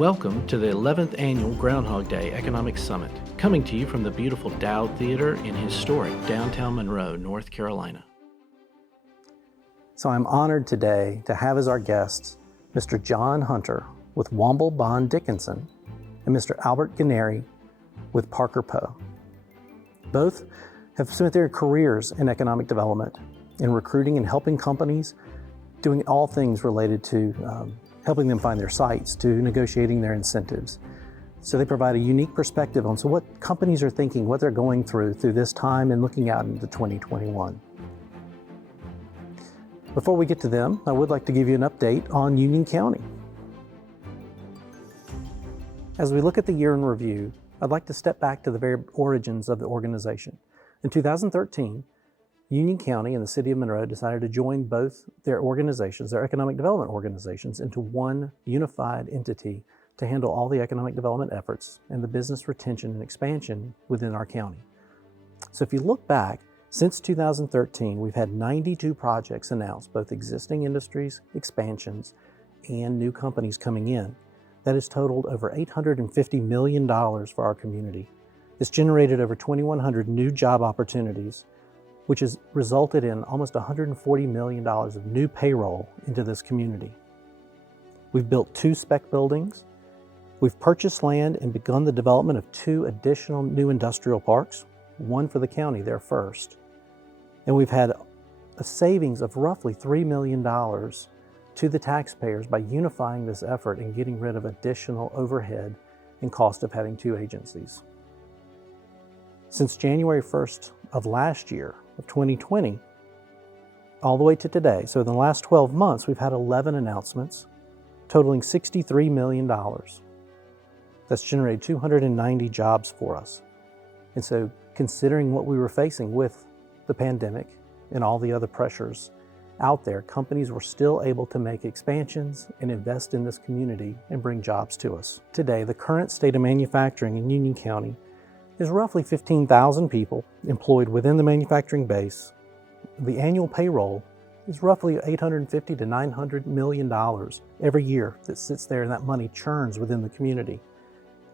Welcome to the 11th Annual Groundhog Day Economic Summit, coming to you from the beautiful Dowd Theater in historic downtown Monroe, North Carolina. So I'm honored today to have as our guests Mr. John Hunter with Womble Dickinson and Mr. Albert Guarnieri with Parker Poe. Both have spent their careers in economic development, in recruiting and helping companies, doing all things related to helping them find their sites, to negotiating their incentives. So they provide a unique perspective on what companies are thinking, what they're going through this time and looking out into 2021. Before we get to them, I would like to give you an update on Union County. As we look at the year in review, I'd like to step back to the very origins of the organization. In 2013, Union County and the City of Monroe decided to join both their organizations, their economic development organizations, into one unified entity to handle all the economic development efforts and the business retention and expansion within our county. So if you look back, since 2013, we've had 92 projects announced, both existing industries, expansions, and new companies coming in. That has totaled over $850 million for our community. It's generated over 2,100 new job opportunities, which has resulted in almost $140 million of new payroll into this community. We've built 2 spec buildings. We've purchased land and begun the development of 2 additional new industrial parks, one for the county, their first. And we've had a savings of roughly $3 million to the taxpayers by unifying this effort and getting rid of additional overhead and cost of having 2 agencies. Since January 1st of last year, of 2020, all the way to today, so in the last 12 months, we've had 11 announcements totaling $63 million. That's generated 290 jobs for us. And so considering what we were facing with the pandemic and all the other pressures out there, companies were still able to make expansions and invest in this community and bring jobs to us. Today, the current state of manufacturing in Union County is roughly 15,000 people employed within the manufacturing base. The annual payroll is roughly $850 to $900 million every year that sits there, and that money churns within the community.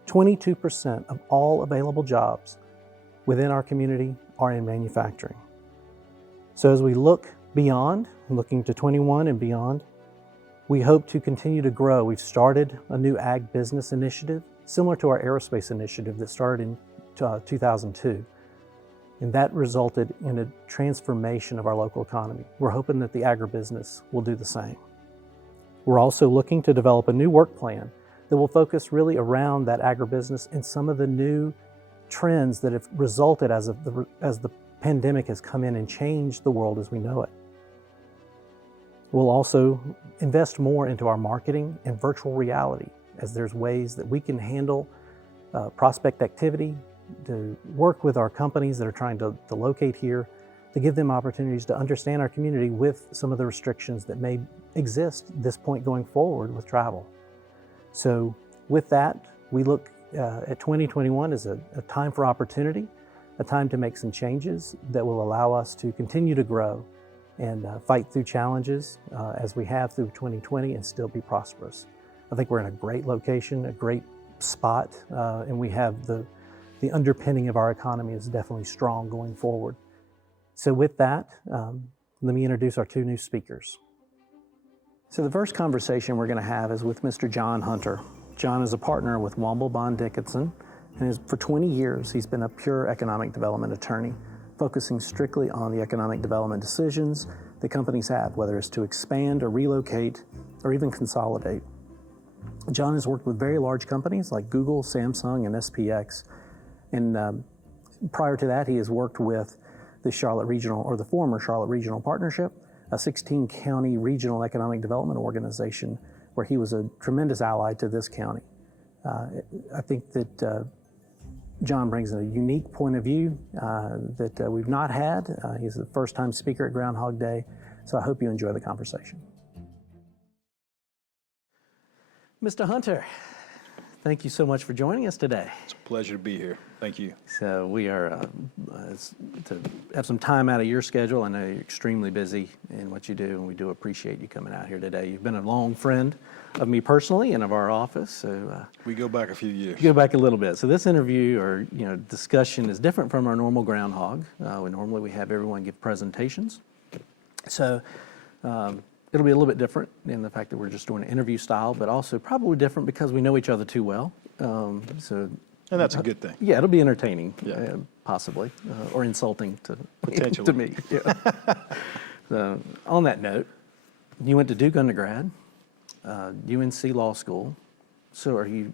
22% of all available jobs within our community are in manufacturing. So as we look beyond, looking to 21 and beyond, we hope to continue to grow. We've started a new ag business initiative, similar to our aerospace initiative that started in 2002. And that resulted in a transformation of our local economy. We're hoping that the agribusiness will do the same. We're also looking to develop a new work plan that will focus really around that agribusiness and some of the new trends that have resulted as the pandemic has come in and changed the world as we know it. We'll also invest more into our marketing and virtual reality, as there's ways that we can handle prospect activity, to work with our companies that are trying to locate here, to give them opportunities to understand our community with some of the restrictions that may exist at this point going forward with travel. So with that, we look at 2021 as a time for opportunity, a time to make some changes that will allow us to continue to grow and fight through challenges as we have through 2020 and still be prosperous. I think we're in a great location, a great spot, and we have the underpinning of our economy is definitely strong going forward. So with that, let me introduce our 2 new speakers. So the first conversation we're going to have is with Mr. John Hunter. John is a partner with Womble Dickinson, and for 20 years he's been a pure economic development attorney, focusing strictly on the economic development decisions that companies have, whether it's to expand or relocate or even consolidate. John has worked with very large companies like Google, Samsung, and SPX. And prior to that, he has worked with the Charlotte Regional, or the former Charlotte Regional Partnership, a 16-county regional economic development organization where he was a tremendous ally to this county. I think that John brings a unique point of view that we've not had. He's the first-time speaker at Groundhog Day, so I hope you enjoy the conversation. Mr. Hunter, thank you so much for joining us today. It's a pleasure to be here. Thank you. So we are, to have some time out of your schedule. I know you're extremely busy in what you do, and we do appreciate you coming out here today. You've been a long friend of me personally and of our office. So We go back a few years. go back a little bit. So this interview or discussion is different from our normal Groundhog. Normally we have everyone give presentations. So it'll be a little bit different in the fact that we're just doing an interview style, but also probably different because we know each other too well. And that's a good thing. Yeah, it'll be entertaining, Yeah. possibly, or insulting to Potentially. me. Yeah. So, on that note, you went to Duke undergrad, UNC Law School. So do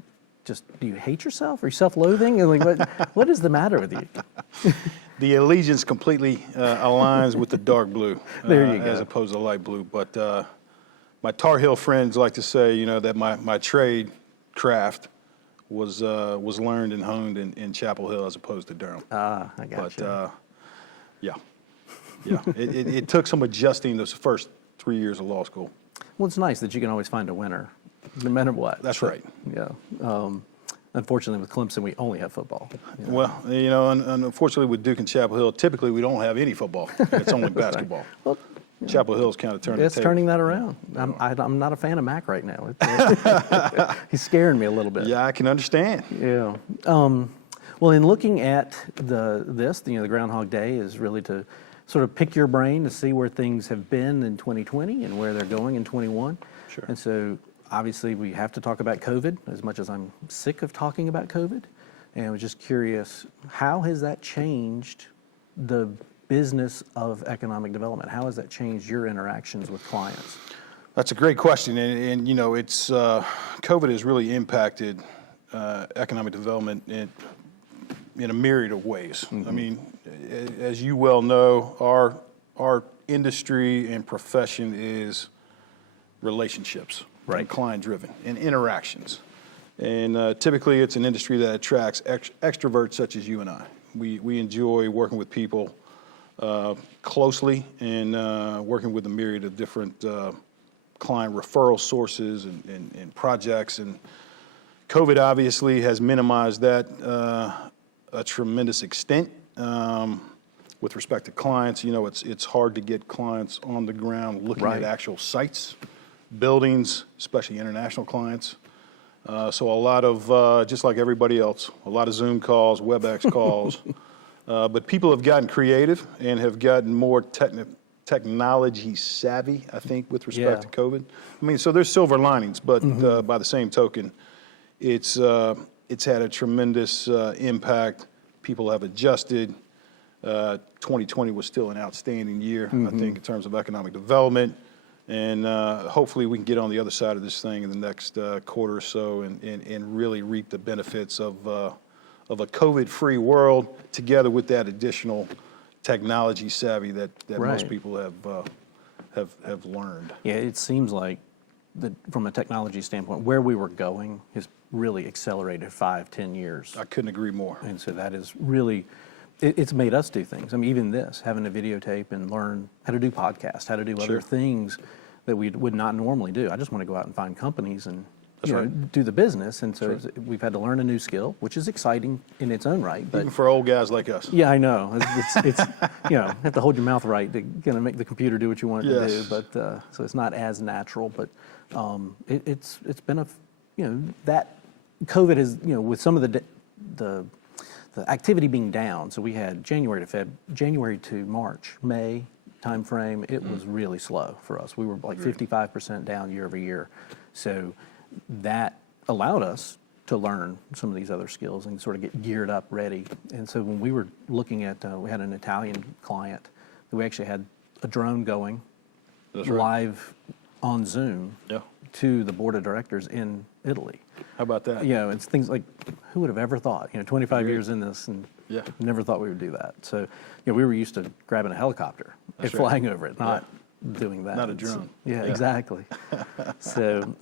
you hate yourself? Are you self-loathing? And what is the matter with you? The allegiance completely aligns with the dark blue There you go. as opposed to light blue. But my Tar Heel friends like to say, that my trade craft was learned and honed in Chapel Hill as opposed to Durham. I got you. But yeah. It took some adjusting those first 3 years of law school. Well, it's nice that you can always find a winner, no matter what. That's right. Yeah. Unfortunately, with Clemson, we only have football. Well, unfortunately with Duke and Chapel Hill, typically we don't have any football. It's only basketball. Well, Chapel Hill's kind of turning it's the table. turning that around. I'm not a fan of Mac right now. He's scaring me a little bit. Yeah, I can understand. Yeah. Well, in looking at the Groundhog Day is really to sort of pick your brain to see where things have been in 2020 and where they're going in 21. Sure. And so, obviously, we have to talk about COVID, as much as I'm sick of talking about COVID. And I was just curious, how has that changed the business of economic development? How has that changed your interactions with clients? That's a great question, and it's COVID has really impacted economic development in a myriad of ways. Mm-hmm. I mean, as you well know, our industry and profession is relationships, Right. and client-driven, and interactions. And typically, it's an industry that attracts extroverts such as you and I. We enjoy working with people closely and working with a myriad of different client referral sources and projects. And COVID obviously has minimized that a tremendous extent. With respect to clients, it's hard to get clients on the ground looking Right. at actual sites, buildings, especially international clients. So a lot of, just like everybody else, a lot of Zoom calls, WebEx calls. But people have gotten creative and have gotten more technology savvy, I think, with respect to COVID. I mean, so there's silver linings, but by the same token, it's had a tremendous impact. People have adjusted. 2020 was still an outstanding year, I think, in terms of economic development. And hopefully we can get on the other side of this thing in the next quarter or so and really reap the benefits of a COVID-free world together with that additional technology savvy that Right. most people have learned. Yeah, it seems like from a technology standpoint, where we were going has really accelerated 5-10 years. I couldn't agree more. And so that is really, it's made us do things. I mean, even this, having to videotape and learn how to do podcasts, how to do Sure. other things that we would not normally do. I just want to go out and find companies and That's right. do the business. And so we've had to learn a new skill, which is exciting in its own right. But Even for old guys like us. yeah, I know. It's you have to hold your mouth right to kind of make the computer do what you want it to do. Yes. But so it's not as natural. But it's been that COVID has with some of the activity being down. So we had January to March, May timeframe. It was really slow for us. We were like 55% down year over year. So that allowed us to learn some of these other skills and sort of get geared up, ready. And so when we were looking at, we had an Italian client that we actually had a drone going That's right. live on Zoom Yeah. to the board of directors in Italy. How about that? It's things like, who would have ever thought? 25 years in this and Yeah. never thought we would do that. So, we were used to grabbing a helicopter and That's right. flying over it, not doing that. Not a So- drone. yeah, Yeah. exactly. So,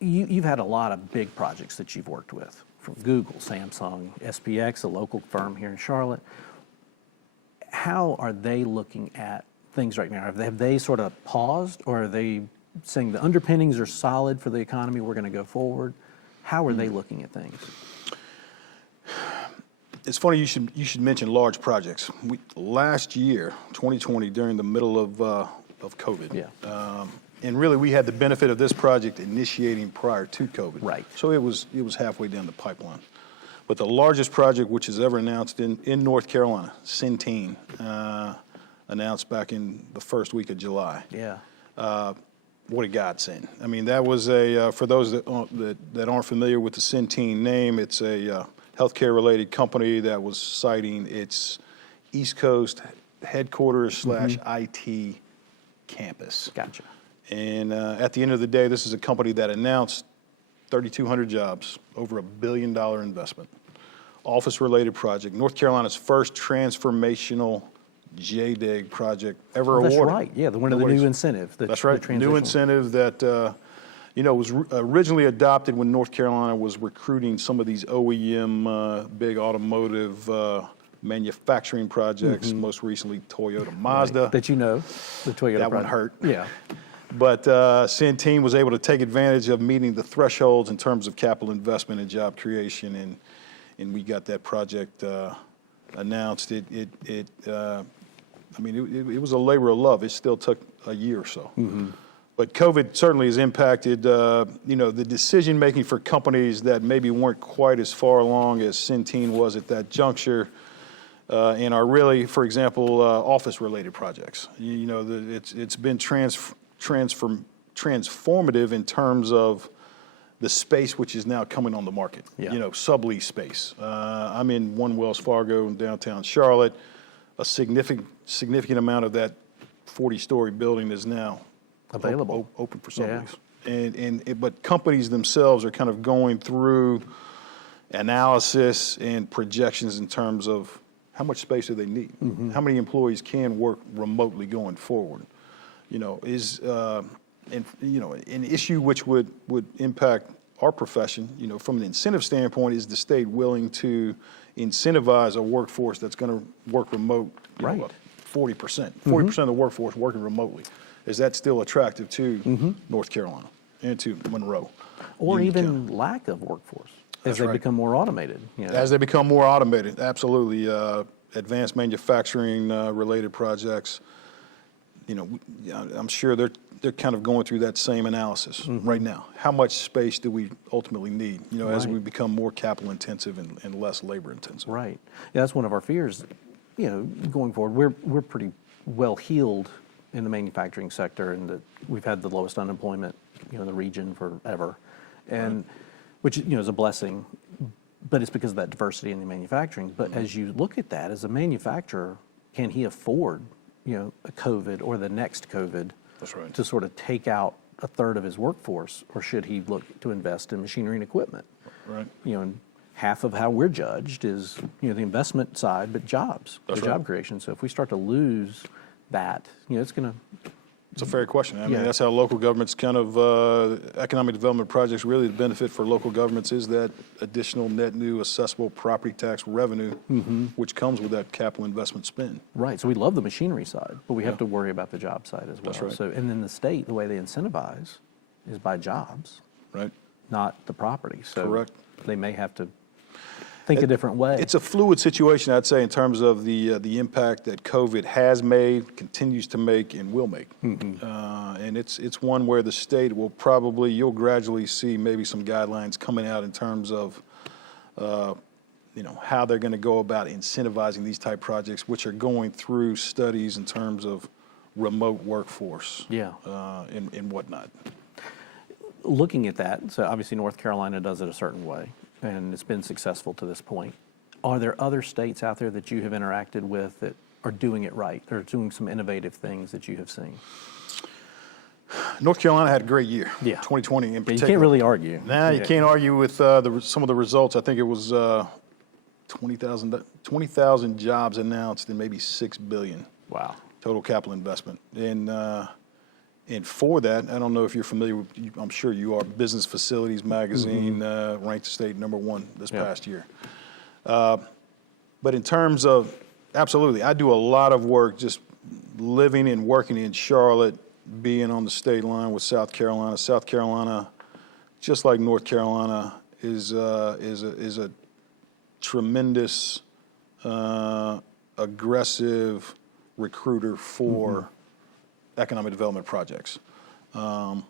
you've had a lot of big projects that you've worked with, from Google, Samsung, SPX, a local firm here in Charlotte. How are they looking at things right now? Have they sort of paused, or are they saying the underpinnings are solid for the economy, we're going to go forward? How are they looking at things? It's funny you should mention large projects. Last year, 2020, during the middle of COVID, and really we had the benefit of this project initiating prior to COVID. Right. So it was halfway down the pipeline. But the largest project which is ever announced in North Carolina, Centene, announced back in the first week of July. Yeah. What a godsend. I mean, that was for those that aren't familiar with the Centene name, it's a healthcare-related company that was citing its East Coast headquarters / IT campus. Gotcha. And at the end of the day, this is a company that announced 3,200 jobs, over $1 billion investment, office-related project, North Carolina's first transformational JDEG project ever awarded. That's right. Yeah, one of the new incentives. That's right. New incentive that was originally adopted when North Carolina was recruiting some of these OEM, big automotive manufacturing projects. Most recently, Toyota, Mazda. Right. That the Toyota. That one hurt. Yeah. But Centene was able to take advantage of meeting the thresholds in terms of capital investment and job creation, and we got that project announced. It was a labor of love. It still took a year or so. But COVID certainly has impacted, the decision making for companies that maybe weren't quite as far along as Centene was at that juncture, and are really, for example, office-related projects. It's been transformative in terms of the space which is now coming on the market. Yeah. Sublease space. I'm in One Wells Fargo in downtown Charlotte. A significant amount of that 40-story building is now available, open for sublease. Yeah. But companies themselves are kind of going through analysis and projections in terms of how much space do they need, how many employees can work remotely going forward. Is an issue which would impact our profession. From an incentive standpoint, is the state willing to incentivize a workforce that's going to work remote? Right. 40%. 40% of the workforce working remotely. Is that still attractive to North Carolina and to Monroe? Or even lack of workforce as they become more automated. As they become more automated, absolutely. Advanced manufacturing related projects. I'm sure they're kind of going through that same analysis right now. How much space do we ultimately need? As we become more capital intensive and less labor intensive. Right. Yeah, that's one of our fears. Going forward, we're pretty well heeled in the manufacturing sector, and that we've had the lowest unemployment in the region forever, and which is a blessing. But it's because of that diversity in the manufacturing. But as you look at that, as a manufacturer, can he afford a COVID or the next COVID to sort of take out a third of his workforce, or should he look to invest in machinery and equipment? Right. And half of how we're judged is the investment side, but jobs, job creation. So if we start to lose that, it's going to. It's a fair question. I mean, that's how local governments kind of, economic development projects, really the benefit for local governments is that additional net new assessable property tax revenue, which comes with that capital investment spend. Right. So we love the machinery side, but we have to worry about the job side as well. That's right. So, and then the state, the way they incentivize is by jobs, right? Not the property. So correct. They may have to think a different way. It's a fluid situation, I'd say, in terms of the impact that COVID has made, continues to make, and will make. And it's one where the state will you'll gradually see maybe some guidelines coming out in terms of, how they're going to go about incentivizing these type projects, which are going through studies in terms of remote workforce. And whatnot. Looking at that, so obviously North Carolina does it a certain way, and it's been successful to this point. Are there other states out there that you have interacted with that are doing it right? They're doing some innovative things that you have seen? North Carolina had a great year. 2020 in particular. You can't really argue. You can't argue with some of the results. I think it was 20,000 jobs announced and maybe $6 billion. Wow. Total capital investment. And for that, I don't know if you're familiar with, I'm sure you are, Business Facilities Magazine ranked the state #1 this past year. But in terms of, absolutely, I do a lot of work just living and working in Charlotte, being on the state line with South Carolina. South Carolina, just like North Carolina, is a tremendous, aggressive recruiter for economic development projects. I'm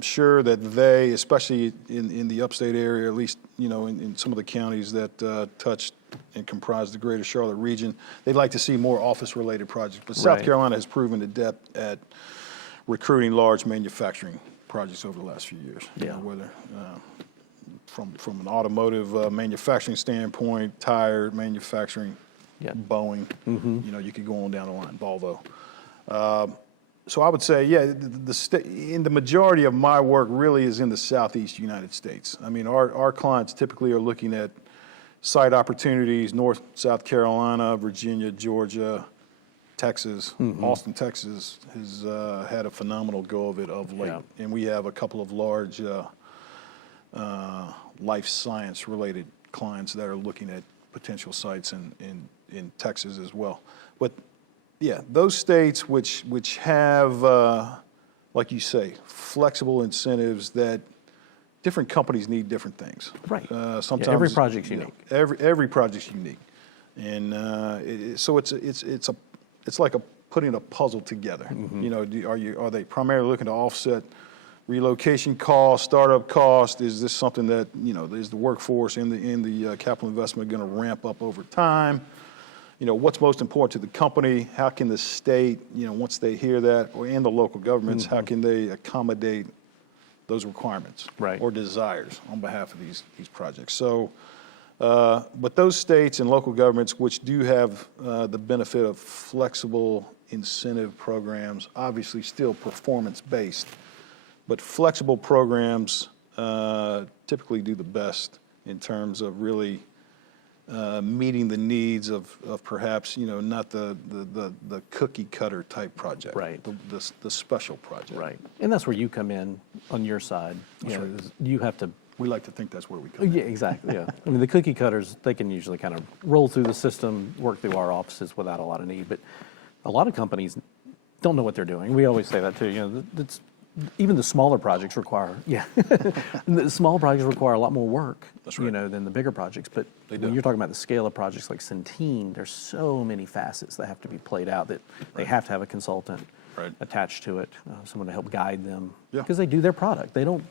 sure that they, especially in the upstate area, at least, in some of the counties that touch and comprise the greater Charlotte region, they'd like to see more office-related projects. But South Carolina has proven adept at recruiting large manufacturing projects over the last few years. Yeah. Whether from an automotive manufacturing standpoint, tire manufacturing, Boeing, you could go on down the line, Volvo. So I would say, in the majority of my work really is in the Southeast United States. I mean, our clients typically are looking at site opportunities, North, South Carolina, Virginia, Georgia, Texas. Austin, Texas has had a phenomenal go of it of late. And we have a couple of large life science related clients that are looking at potential sites in Texas as well. But those states which have, like you say, flexible incentives that different companies need different things. Right. Sometimes every project's unique. Every project's unique, and so it's like putting a puzzle together. Are they primarily looking to offset relocation costs, startup costs? Is this something that is the workforce in the capital investment going to ramp up over time? What's most important to the company? How can the state, once they hear that, and the local governments, how can they accommodate those requirements or desires on behalf of these projects? So, but those states and local governments which do have the benefit of flexible incentive programs, obviously still performance-based, but flexible programs typically do the best in terms of really meeting the needs of perhaps not the cookie cutter type project, the special project, and that's where you come in on your side. You have to. We like to think that's where we come in. Yeah, exactly. I mean, the cookie cutters, they can usually kind of roll through the system, work through our offices without a lot of need, but a lot of companies don't know what they're doing. We always say that too. Even the smaller projects require, the small projects require a lot more work, than the bigger projects. But when you're talking about the scale of projects like Centene, there's so many facets that have to be played out that they have to have a consultant attached to it, someone to help guide them, because they do their product. They don't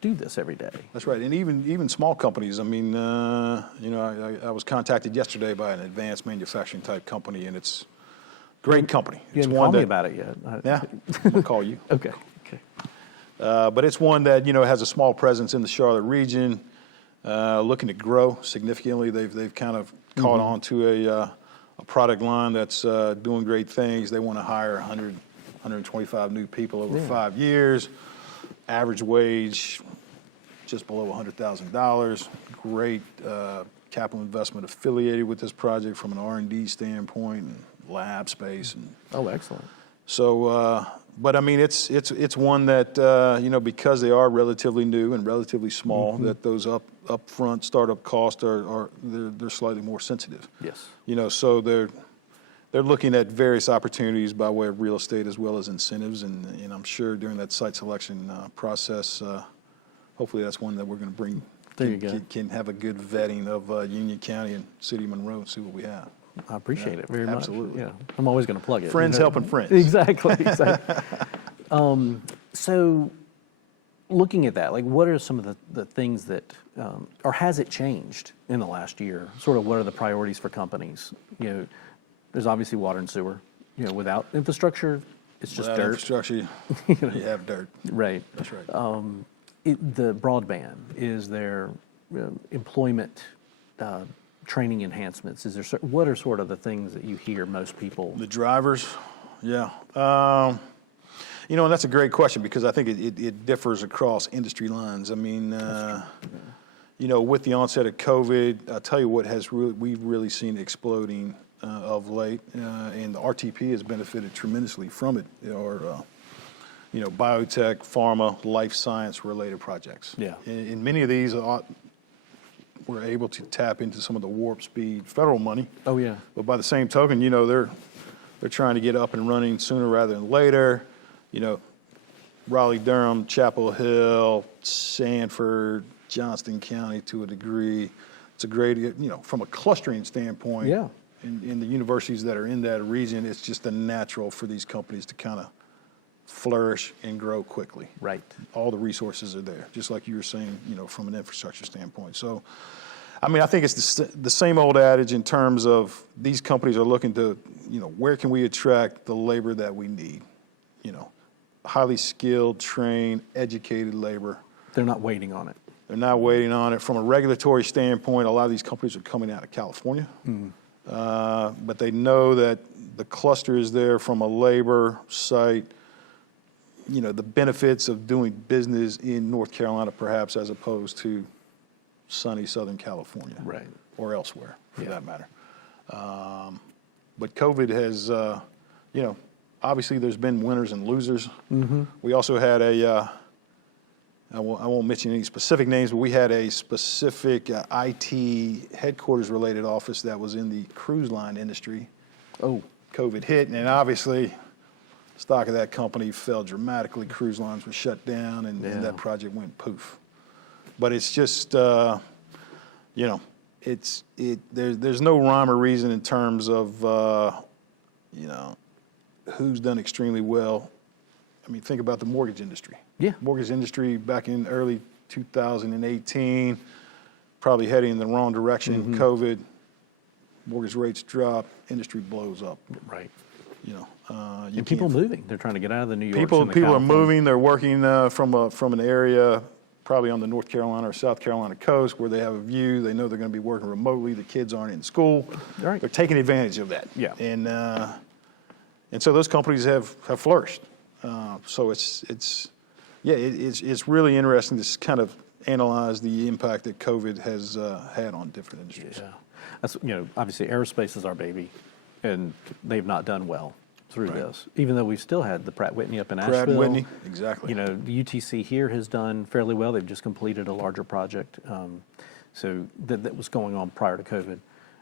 do this every day. That's right, and even small companies. I mean, I was contacted yesterday by an advanced manufacturing type company, and it's a great company. You haven't called me about it yet. I'll call you. Okay. But it's one that has a small presence in the Charlotte region, looking to grow significantly. They've kind of caught on to a product line that's doing great things. They want to hire 100, 125 new people over 5 years. Average wage just below $100,000. Great capital investment affiliated with this project from an R&D standpoint and lab space. Excellent. So. But I mean, it's one that because they are relatively new and relatively small, that those upfront startup costs they're slightly more sensitive. Yes. So they're looking at various opportunities by way of real estate as well as incentives, and I'm sure during that site selection process, hopefully that's one that we're going to bring. There you go. Can have a good vetting of Union County and City of Monroe and see what we have. I appreciate it very much. Absolutely. Yeah, I'm always going to plug it. Friends helping friends. Exactly. So looking at that, like what are some of the things that, or has it changed in the last year? Sort of what are the priorities for companies? There's obviously water and sewer. Without infrastructure, it's just dirt. Infrastructure, you have dirt. Right. That's right. The broadband, is there employment training enhancements? What are sort of the things that you hear most people? The drivers, and that's a great question because I think it differs across industry lines. I mean, with the onset of COVID, I'll tell you what we've really seen exploding of late, and the RTP has benefited tremendously from it, or biotech, pharma, life science related projects. Yeah. And many of these we're able to tap into some of the warp speed federal money. Oh yeah. But by the same token, they're trying to get up and running sooner rather than later. Raleigh, Durham, Chapel Hill, Sanford, Johnston County to a degree. It's a great, from a clustering standpoint. Yeah. In the universities that are in that region, it's just a natural for these companies to kind of flourish and grow quickly. Right. All the resources are there, just like you were saying, from an infrastructure standpoint. So, I think it's the same old adage in terms of these companies are looking to, where can we attract the labor that we need? Highly skilled, trained, educated labor. They're not waiting on it. They're not waiting on it. From a regulatory standpoint, a lot of these companies are coming out of California. But they know that the cluster is there from a labor site, the benefits of doing business in North Carolina perhaps as opposed to sunny Southern California. Right. Or elsewhere for that matter. But COVID has, obviously there's been winners and losers. We also had I won't mention any specific names, but we had a specific IT headquarters related office that was in the cruise line industry. Oh. COVID hit, and obviously stock of that company fell dramatically. Cruise lines were shut down, and that project went poof. But it's just, there's no rhyme or reason in terms of, who's done extremely well. Think about the mortgage industry. Yeah. Mortgage industry back in early 2018, probably heading in the wrong direction. COVID, mortgage rates drop, industry blows up. Right. And people moving. They're trying to get out of the New York. People are moving. They're working from an area probably on the North Carolina or South Carolina coast where they have a view. They know they're going to be working remotely. The kids aren't in school. Right. They're taking advantage of that. Yeah. And so those companies have flourished. So it's really interesting to kind of analyze the impact that COVID has had on different industries. Yeah. That's, obviously aerospace is our baby, and they've not done well through this, even though we've still had the Pratt Whitney up in Asheville. Pratt Whitney, exactly. The UTC here has done fairly well. They've just completed a larger project. So that was going on prior to COVID.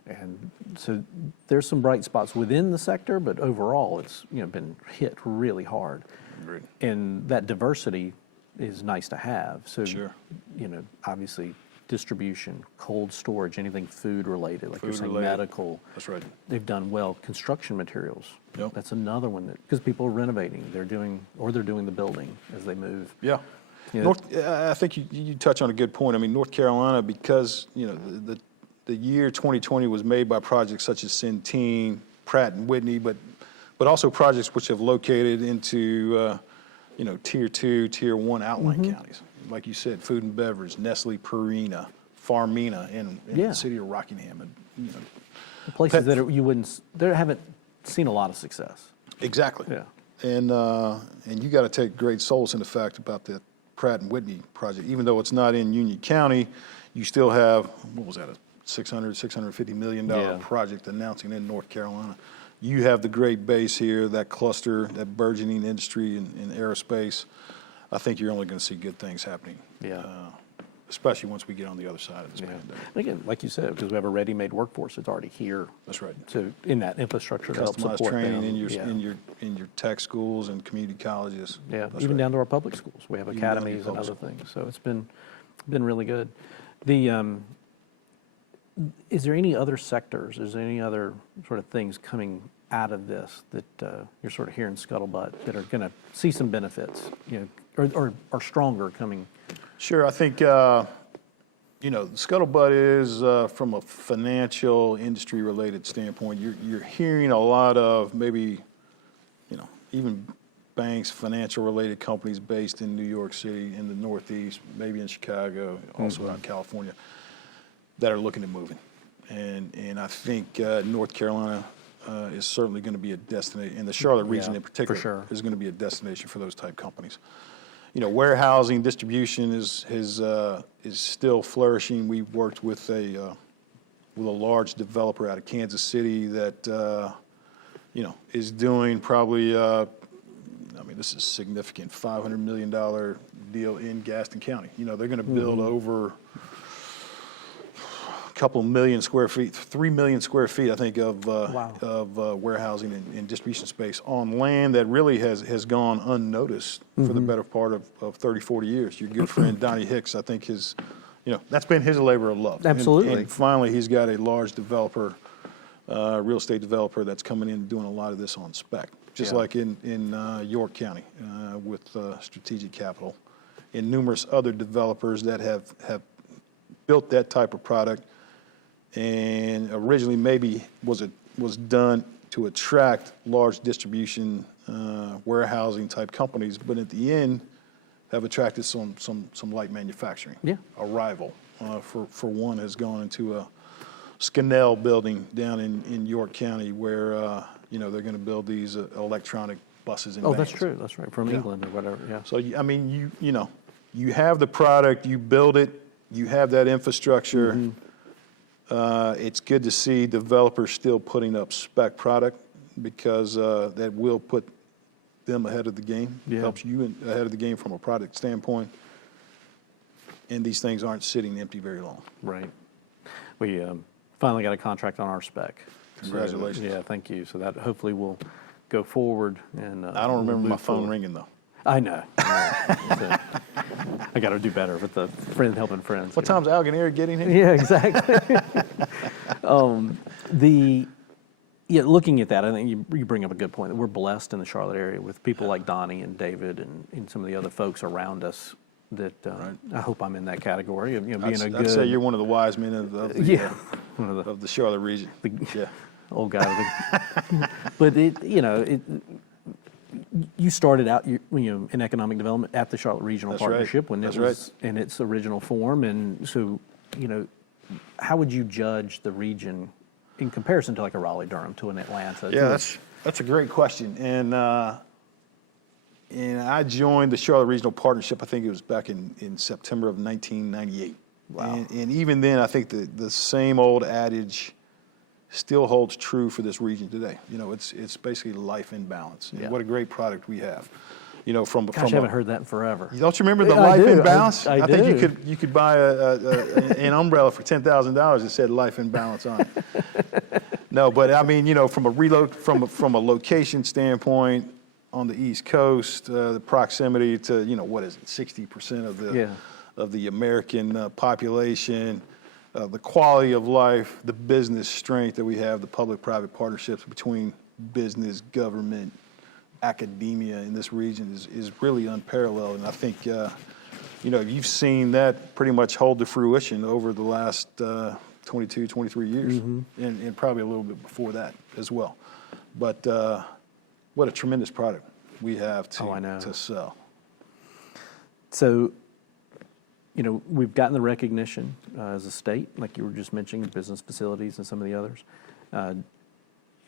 And so there's some bright spots within the sector, but overall it's been hit really hard. Agreed. And that diversity is nice to have. So Sure. Obviously distribution, cold storage, anything food related, like you're saying, Food-related. medical. That's right. They've done well. Construction materials. Yep. That's another one because people are renovating. They're doing the building as they move. Yeah. I think you touch on a good point. North Carolina, because the year 2020 was made by projects such as Centene, Pratt and Whitney, but also projects which have located into tier 2, tier 1 outlying counties. Like you said, food and beverage, Nestle, Purina, Farmina in the city of Rockingham, and The places that they haven't seen a lot of success. Exactly. Yeah. And you got to take great solace in the fact about the Pratt and Whitney project. Even though it's not in Union County, you still have, what was that, a $650 million project announcing in North Carolina. You have the great base here, that cluster, that burgeoning industry in aerospace. I think you're only going to see good things happening. Yeah. Especially once we get on the other side of this pandemic. Again, like you said, because we have a ready-made workforce that's already here. That's right. So in that infrastructure to help Customized support training them. in your tech schools and community colleges. Yeah, That's even right. down to our public schools. We have academies and other things. So it's been really good. Is there any other sectors? Is there any other sort of things coming out of this that you're sort of hearing scuttlebutt that are going to see some benefits, or are stronger coming? Sure, I think the scuttlebutt is from a financial industry related standpoint. You're hearing a lot of maybe, even banks, financial related companies based in New York City, in the Northeast, maybe in Chicago, also out in California, that are looking at moving. And I think North Carolina is certainly going to be a destination, and the Charlotte region in particular is going to be a destination for those type companies. Warehousing, distribution is still flourishing. We worked with a large developer out of Kansas City that is doing probably this is significant, $500 million deal in Gaston County. They're going to build over couple million square feet, 3 million square feet, I think, of warehousing and distribution space on land that really has gone unnoticed for the better part of 30, 40 years. Your good friend Donnie Hicks, I think, has that's been his labor of love. Absolutely. And finally, he's got a large developer, real estate developer that's coming in and doing a lot of this on spec, just like in York County with Strategic Capital and numerous other developers that have built that type of product, and originally maybe was done to attract large distribution warehousing type companies, but at the end have attracted some light manufacturing. Yeah. Arrival for one has gone into a Scannell building down in York County where they're going to build these electronic buses and vans. That's true. That's right. From England or whatever. Yeah. So I mean, you have the product, you build it, you have that infrastructure. It's good to see developers still putting up spec product because that will put them ahead of the game. Yeah. Helps you ahead of the game from a product standpoint. And these things aren't sitting empty very long. Right. We finally got a contract on our spec. Congratulations. So, yeah, thank you. So that hopefully will go forward. And I don't remember my move phone forward. ringing though. I know. I got to do better with the friend helping friends. What time's Al Guarnieri getting here? Yeah, exactly. Looking at that, I think you bring up a good point. We're blessed in the Charlotte area with people like Donnie and David and some of the other folks around us that I hope I'm in that category of being a good. I'd say you're one of the wise men of the one of of the Charlotte region. old guy. But you started out in economic development at the Charlotte Regional That's Partnership right. when That's it was in its original form, and so how would you judge the region in comparison to like a Raleigh-Durham, to an Atlanta? Yeah, that's a great question, and I joined the Charlotte Regional Partnership. I think it was back in September of 1998. Wow. And even then, I think the same old adage still holds true for this region today. It's basically life in balance. And Yeah. what a great product we have. I haven't heard that in forever. Don't you remember the I life do. in balance? I think do. you could buy an umbrella for $10,000 that said life in balance on it. No, but I mean, from a location standpoint on the East Coast, the proximity to 60% of the American population, the quality of life, the business strength that we have, the public-private partnerships between business, government, academia in this region is really unparalleled. And I think, you've seen that pretty much hold to fruition over the last 22, 23 years, and probably a little bit before that as well. But what a tremendous product we have to sell. So, we've gotten the recognition as a state, like you were just mentioning, business facilities and some of the others.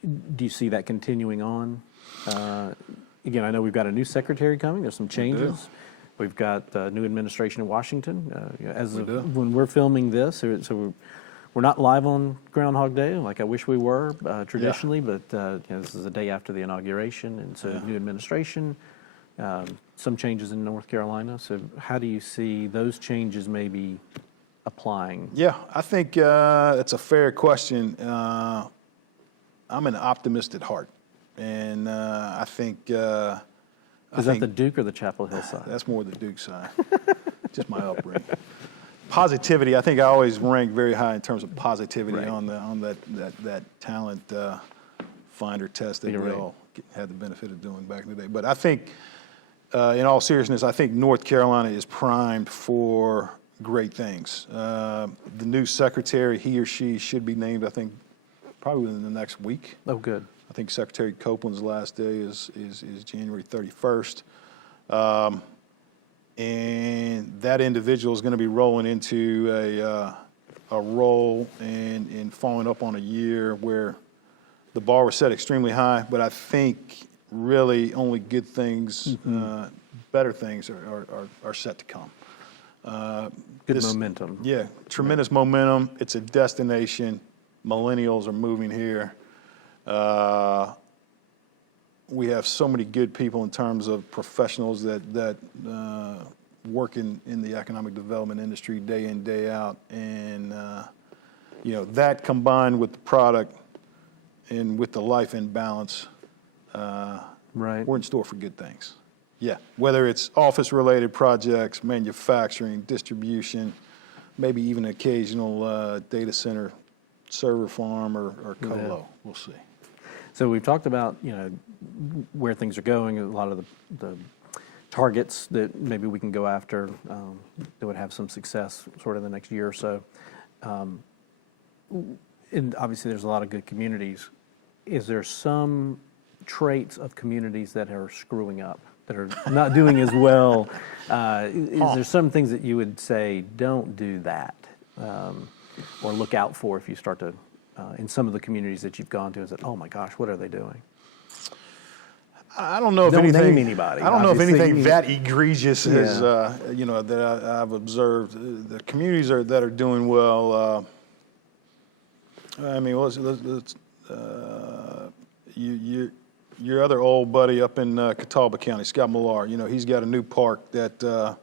Do you see that continuing on? Again, I know we've got a new secretary coming. There's some changes. We've got new administration in Washington. When we're filming this, so we're not live on Groundhog Day like I wish we were traditionally, but this is the day after the inauguration, and so new administration. Some changes in North Carolina. So how do you see those changes maybe applying? Yeah, I think it's a fair question. I'm an optimist at heart, and I think. Is that the Duke or the Chapel Hill side? That's more the Duke side. Just my upbringing. Positivity. I think I always rank very high in terms of positivity on that talent finder test that we all had the benefit of doing back in the day. But I think, in all seriousness, I think North Carolina is primed for great things. The new secretary, he or she, should be named, I think, probably within the next week. Oh, good. I think Secretary Copeland's last day is January 31st. And that individual is going to be rolling into a role and following up on a year where the bar was set extremely high, but I think really only good things, better things are set to come. Good momentum. Yeah, tremendous momentum. It's a destination. Millennials are moving here. We have so many good people in terms of professionals that work in the economic development industry day in, day out. And, that combined with the product and with the life in balance, we're in store for good things. Yeah, whether it's office-related projects, manufacturing, distribution, maybe even an occasional data center server farm or colo. Yeah. We'll see. So we've talked about, where things are going, a lot of the targets that maybe we can go after that would have some success sort of the next year or so. And obviously there's a lot of good communities. Is there some traits of communities that are screwing up, that are not doing as well? Is there some things that you would say, don't do that, or look out for if you start to, in some of the communities that you've gone to, is that, oh my gosh, what are they doing? I don't know if Don't anything. name anybody, I don't know if obviously. anything that egregious is, Yeah. that I've observed. The communities that are doing well. I mean, your other old buddy up in Catawba County, Scott Millar. He's got a new park that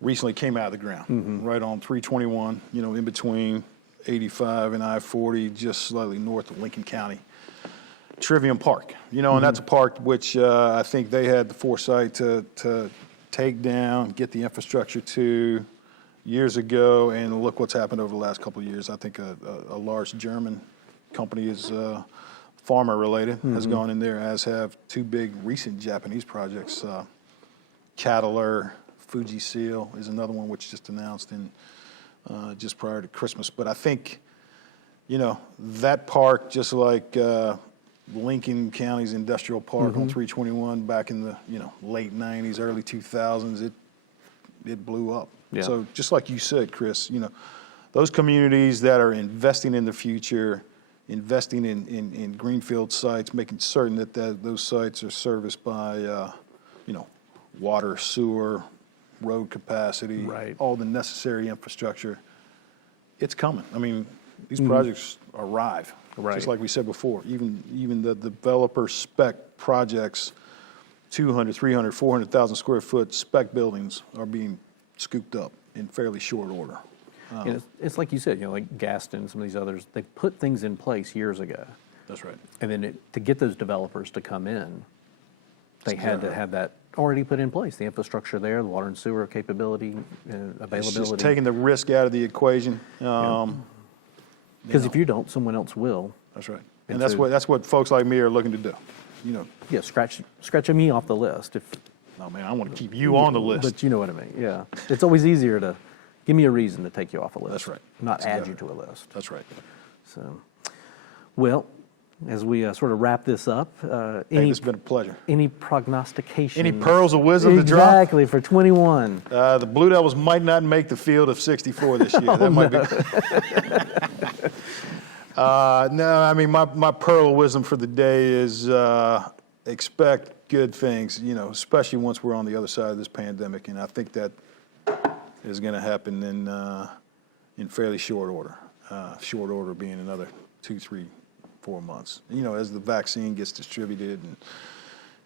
recently came out of the ground, right on 321. In between 85 and I-40, just slightly north of Lincoln County. Trivium Park, and that's a park which I think they had the foresight to take down, get the infrastructure to years ago, and look what's happened over the last couple of years. I think a large German company is farmer related, has gone in there, as have two big recent Japanese projects. Cattler, Fuji Seal is another one which just announced in just prior to Christmas. But I think, that park, just like Lincoln County's industrial park on 321 back in the late 90s, early 2000s, it blew up. Yeah. So just like you said, Chris, those communities that are investing in the future, investing in greenfield sites, making certain that those sites are serviced by water, sewer, road capacity, Right. all the necessary infrastructure. It's coming. I mean, these projects arrive. Right. Just like we said before, even the developer spec projects, 200, 300, 400,000 square foot spec buildings are being scooped up in fairly short order. It's like you said, like Gaston, some of these others, they put things in place years ago. That's right. And then to get those developers to come in, they had to have that already put in place, the infrastructure there, the water and sewer capability, availability. It's just taking the risk out of the equation. Because if you don't, someone else will. That's right. And And so- that's what folks like me are looking to do. Yeah, scratch me off the list. No, man, I want to keep you on the list. But you know what I mean, yeah. It's always easier to give me a reason to take you off a list. That's right. Not That's add exactly you to a list. That's right. So, well, as we sort of wrap this up, Hey, it's been a pleasure. any prognostication? Any pearls of wisdom to drop? Exactly, for 21. The Blue Devils might not make the field of 64 this year. That might be. No, I mean, my pearl of wisdom for the day is expect good things, especially once we're on the other side of this pandemic. And I think that is going to happen in fairly short order. Short order being another 2, 3, 4 months. As the vaccine gets distributed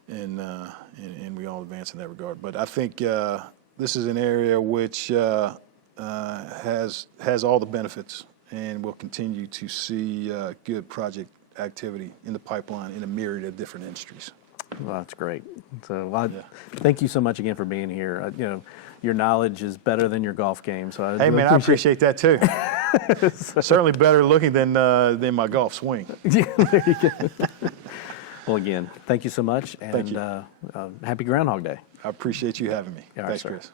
and we all advance in that regard. But I think this is an area which has all the benefits, and we'll continue to see good project activity in the pipeline in a myriad of different industries. Well, that's great. So, thank you so much again for being here. Your knowledge is better than your golf game. So, Hey, man, I appreciate that too. Certainly better looking than my golf swing. Yeah, there you go. Well, again, thank you so much, and Thank you. Happy Groundhog Day. I appreciate you having me. All right, Thanks, sir. Chris.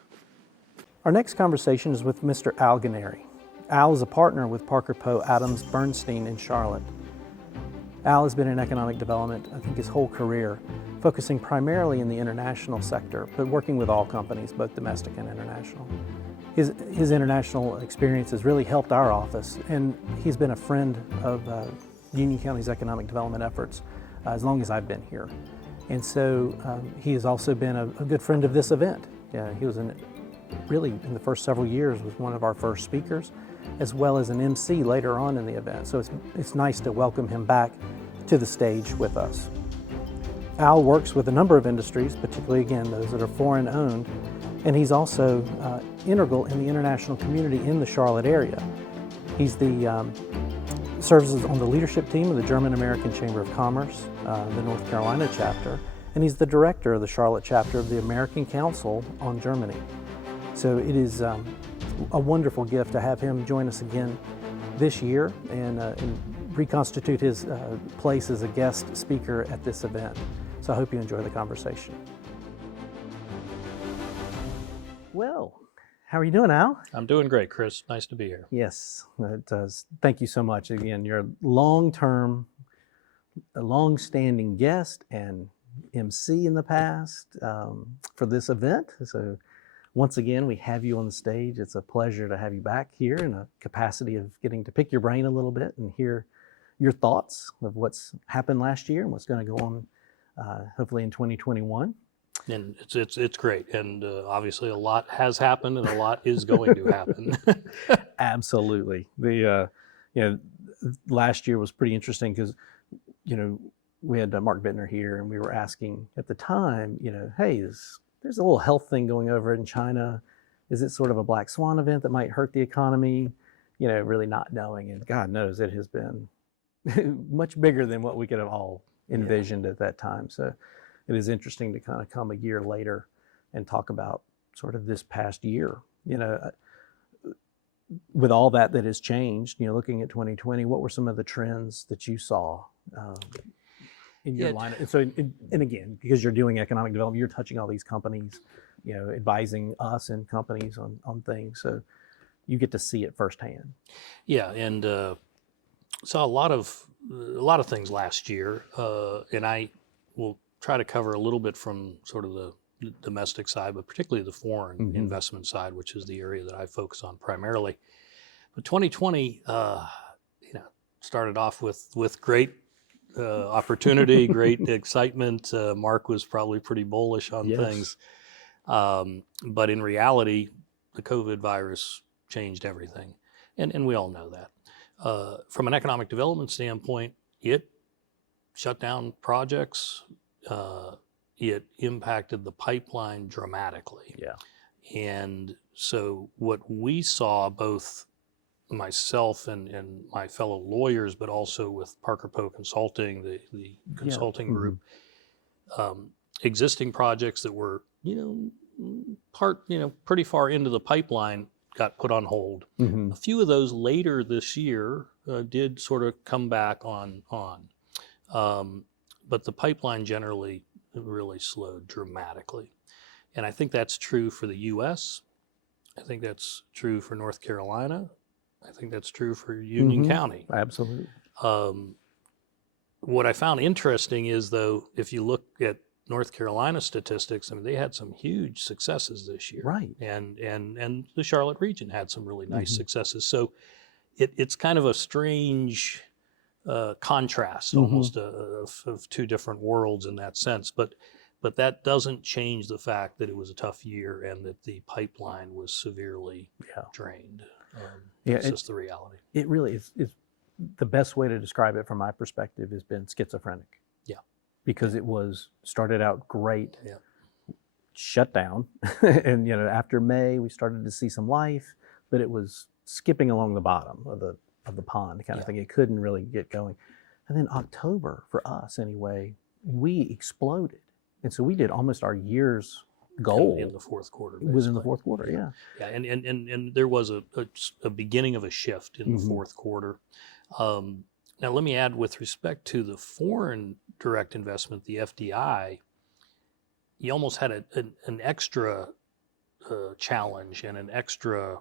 Our next conversation is with Mr. Al Guarnieri. Al is a partner with Parker Poe Adams Bernstein in Charlotte. Al has been in economic development, I think, his whole career, focusing primarily in the international sector, but working with all companies, both domestic and international. His international experience has really helped our office, and he's been a friend of Union County's economic development efforts as long as I've been here. And so he has also been a good friend of this event. He was really in the first several years was one of our first speakers, as well as an MC later on in the event. So it's nice to welcome him back to the stage with us. Al works with a number of industries, particularly again those that are foreign owned, and he's also integral in the international community in the Charlotte area. He's serves on the leadership team of the German American Chamber of Commerce, the North Carolina chapter, and he's the director of the Charlotte chapter of the American Council on Germany. So it is a wonderful gift to have him join us again this year and reconstitute his place as a guest speaker at this event. So I hope you enjoy the conversation. Well, how are you doing, Al? I'm doing great, Chris. Nice to be here. Yes, it does. Thank you so much. Again, you're a long-standing guest and MC in the past for this event. So once again, we have you on the stage. It's a pleasure to have you back here in a capacity of getting to pick your brain a little bit and hear your thoughts of what's happened last year and what's going to go on hopefully in 2021. And it's great. And obviously a lot has happened and a lot is going to happen. Absolutely. Last year was pretty interesting because, we had Mark Bittner here and we were asking at the time, hey, there's a little health thing going over in China. Is it sort of a black swan event that might hurt the economy? Really not knowing. And God knows it has been much bigger than what we could have all envisioned at that time. So it is interesting to kind of come a year later and talk about sort of this past year. With all that has changed, looking at 2020, what were some of the trends that you saw in your line? And so, and again, because you're doing economic development, you're touching all these companies, advising us and companies on things. So you get to see it firsthand. Yeah, and saw a lot of things last year, and I will try to cover a little bit from sort of the domestic side, but particularly the foreign investment side, which is the area that I focus on primarily. But 2020, started off with great opportunity, great excitement. Mark was probably pretty bullish on things. But in reality, the COVID virus changed everything. And we all know that. From an economic development standpoint, it shut down projects. It impacted the pipeline dramatically. Yeah. And so what we saw, both myself and my fellow lawyers, but also with Parker Poe Consulting, the consulting group, existing projects that were, pretty far into the pipeline got put on hold. A few of those later this year did sort of come back on. But the pipeline generally really slowed dramatically. And I think that's true for the U.S. I think that's true for North Carolina. I think that's true for Union County. Absolutely. What I found interesting is, though, if you look at North Carolina statistics, I mean, they had some huge successes this year. Right. And the Charlotte region had some really nice successes. So it's kind of a strange contrast almost of two different worlds in that sense. But that doesn't change the fact that it was a tough year and that the pipeline was severely drained. It's just the reality. It really is. The best way to describe it from my perspective has been schizophrenic. Yeah. Because it started out great, shut down. And, after May, we started to see some life, but it was skipping along the bottom of the pond kind of thing. It couldn't really get going. And then October, for us anyway, we exploded. And so we did almost our year's goal in the fourth quarter. Basically. Within the fourth quarter, Yeah, and there was a beginning of a shift in the fourth quarter. Now let me add, with respect to the foreign direct investment, the FDI, you almost had an extra challenge and an extra,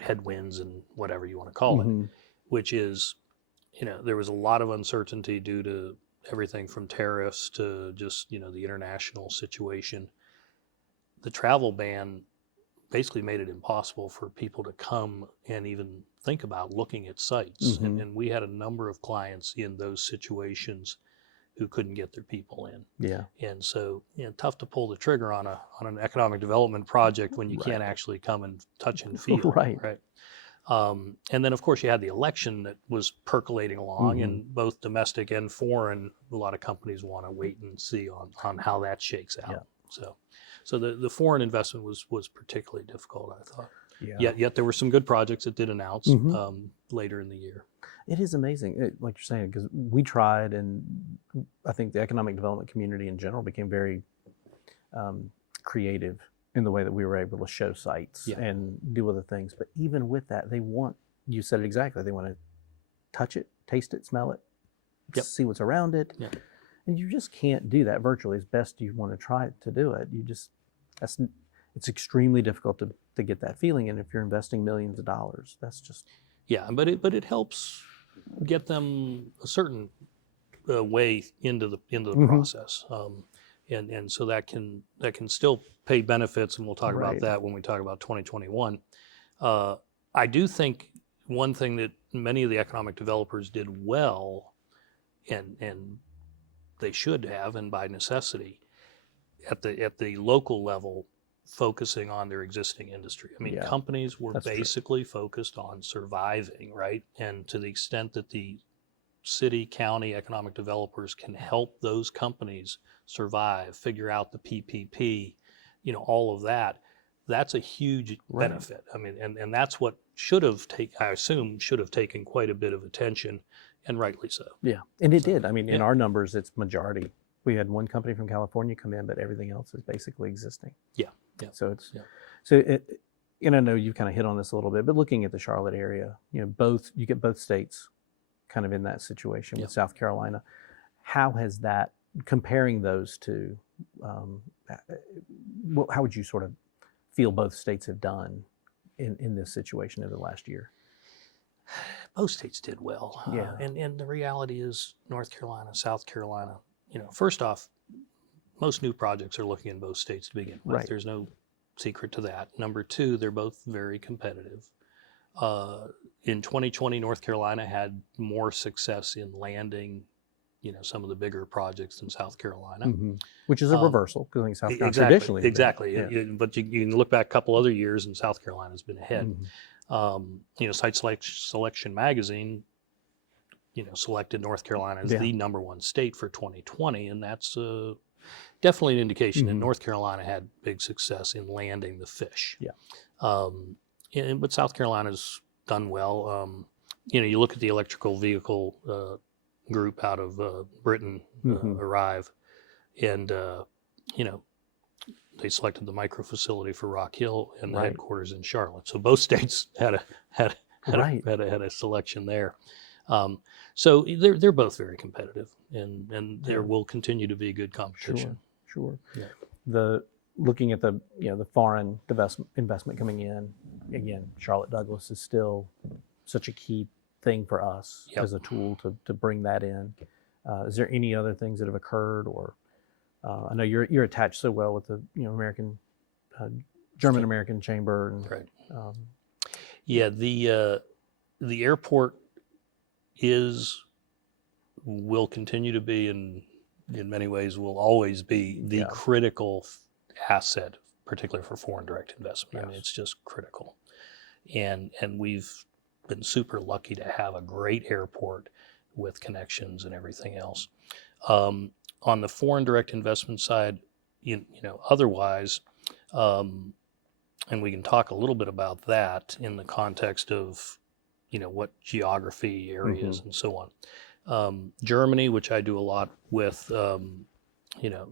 headwinds and whatever you want to call it, which is, there was a lot of uncertainty due to everything from tariffs to just, the international situation. The travel ban basically made it impossible for people to come and even think about looking at sites. And we had a number of clients in those situations who couldn't get their people in. Yeah. And so, tough to pull the trigger on an economic development project when you can't actually come and touch and feel. Right. And then, of course, you had the election that was percolating along, and both domestic and foreign, a lot of companies want to wait and see on how that shakes out. Yeah. So the foreign investment was particularly difficult, I thought. Yeah. Yet there were some good projects that did announce later in the year. It is amazing, like you're saying, because we tried, and I think the economic development community in general became very creative in the way that we were able to show sites Yeah. and do other things. But even with that, they want, you said it exactly, they want to touch it, taste it, smell it, Yep. see what's around it. Yep. And you just can't do that virtually as best you want to try to do it. It's extremely difficult to get that feeling. And if you're investing millions of dollars, that's just. Yeah, but it helps get them a certain way into the process, and so that can still pay benefits, and we'll talk about Right. that when we talk about 2021. I do think one thing that many of the economic developers did well, and they should have, and by necessity, at the local level, focusing on their existing industry. I mean, Yeah, companies were that's true. basically focused on surviving, right? And to the extent that the city, county economic developers can help those companies survive, figure out the PPP, all of that, that's a huge Right. benefit. I mean, and that's what I assume should have taken quite a bit of attention, and rightly so. Yeah, and it did. I mean, in Yeah. our numbers, it's majority. We had one company from California come in, but everything else is basically existing. Yeah, yeah. So it's, Yeah. so it, and I know you kind of hit on this a little bit, but looking at the Charlotte area, you get both states kind of in that situation with South Carolina. How has that, comparing those two, how would you sort of feel both states have done in this situation in the last year? Both states did well. Yeah. And the reality is North Carolina, South Carolina, first off, most new projects are looking in both states to begin with. Right. There's no secret to that. Number two, they're both very competitive. In 2020, North Carolina had more success in landing, some of the bigger projects than South Carolina. Which is a reversal, because I think South Carolina traditionally. Exactly. Yeah. But you can look back a couple other years and South Carolina's been ahead. Site Selection Magazine, selected North Carolina as the number one state for 2020, and that's definitely an indication that North Carolina had big success in landing the fish. Yeah. But South Carolina's done well. You look at the electrical vehicle group out of Britain, Arrive, and they selected the micro facility for Rock Hill and the headquarters in Charlotte. So both states had a selection there. So they're both very competitive, and there will continue to be good competition. Sure. Yeah. Looking at the foreign investment coming in, again, Charlotte Douglas is still such a key thing for us as a tool to bring that in. Is there any other things that have occurred, or I know you're attached so well with the German American Chamber, and Right. Yeah, the airport will continue to be, and in many ways will always be, the critical asset, particularly for foreign direct investment. I mean, it's just critical. And we've been super lucky to have a great airport with connections and everything else. On the foreign direct investment side, otherwise, and we can talk a little bit about that in the context of, what geography areas and so on. Germany, which I do a lot with,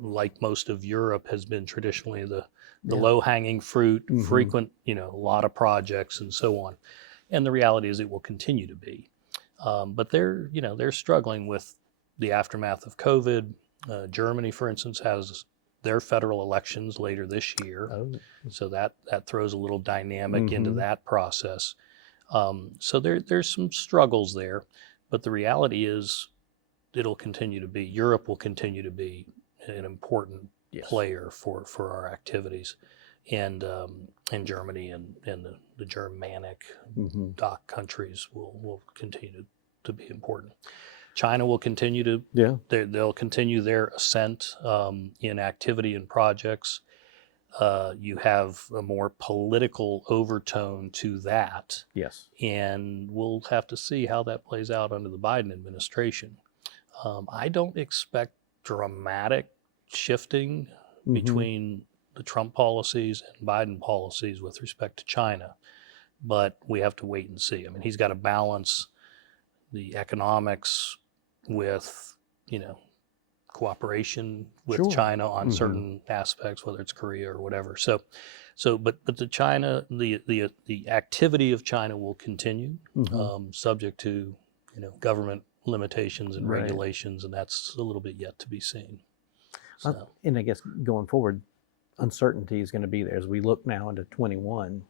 like most of Europe, has been traditionally the low-hanging fruit, frequent, a lot of projects and so on. And the reality is it will continue to be. But they're struggling with the aftermath of COVID. Germany, for instance, has their federal elections later this year. So that throws a little dynamic into that process. So there's some struggles there, but the reality is Europe will continue to be an important player for our activities, and Germany and the Germanic DACH countries will continue to be important. China will continue to, they'll continue their ascent in activity and projects. You have a more political overtone to that. Yes. And we'll have to see how that plays out under the Biden administration. I don't expect dramatic shifting between the Trump policies and Biden policies with respect to China, but we have to wait and see. I mean, he's got to balance the economics with, cooperation with Sure. China on certain aspects, whether it's Korea or whatever. But the China, the activity of China will continue, subject to government limitations and Right. regulations, and that's a little bit yet to be seen. So, And I guess going forward, uncertainty is going to be there. As we look now into 21,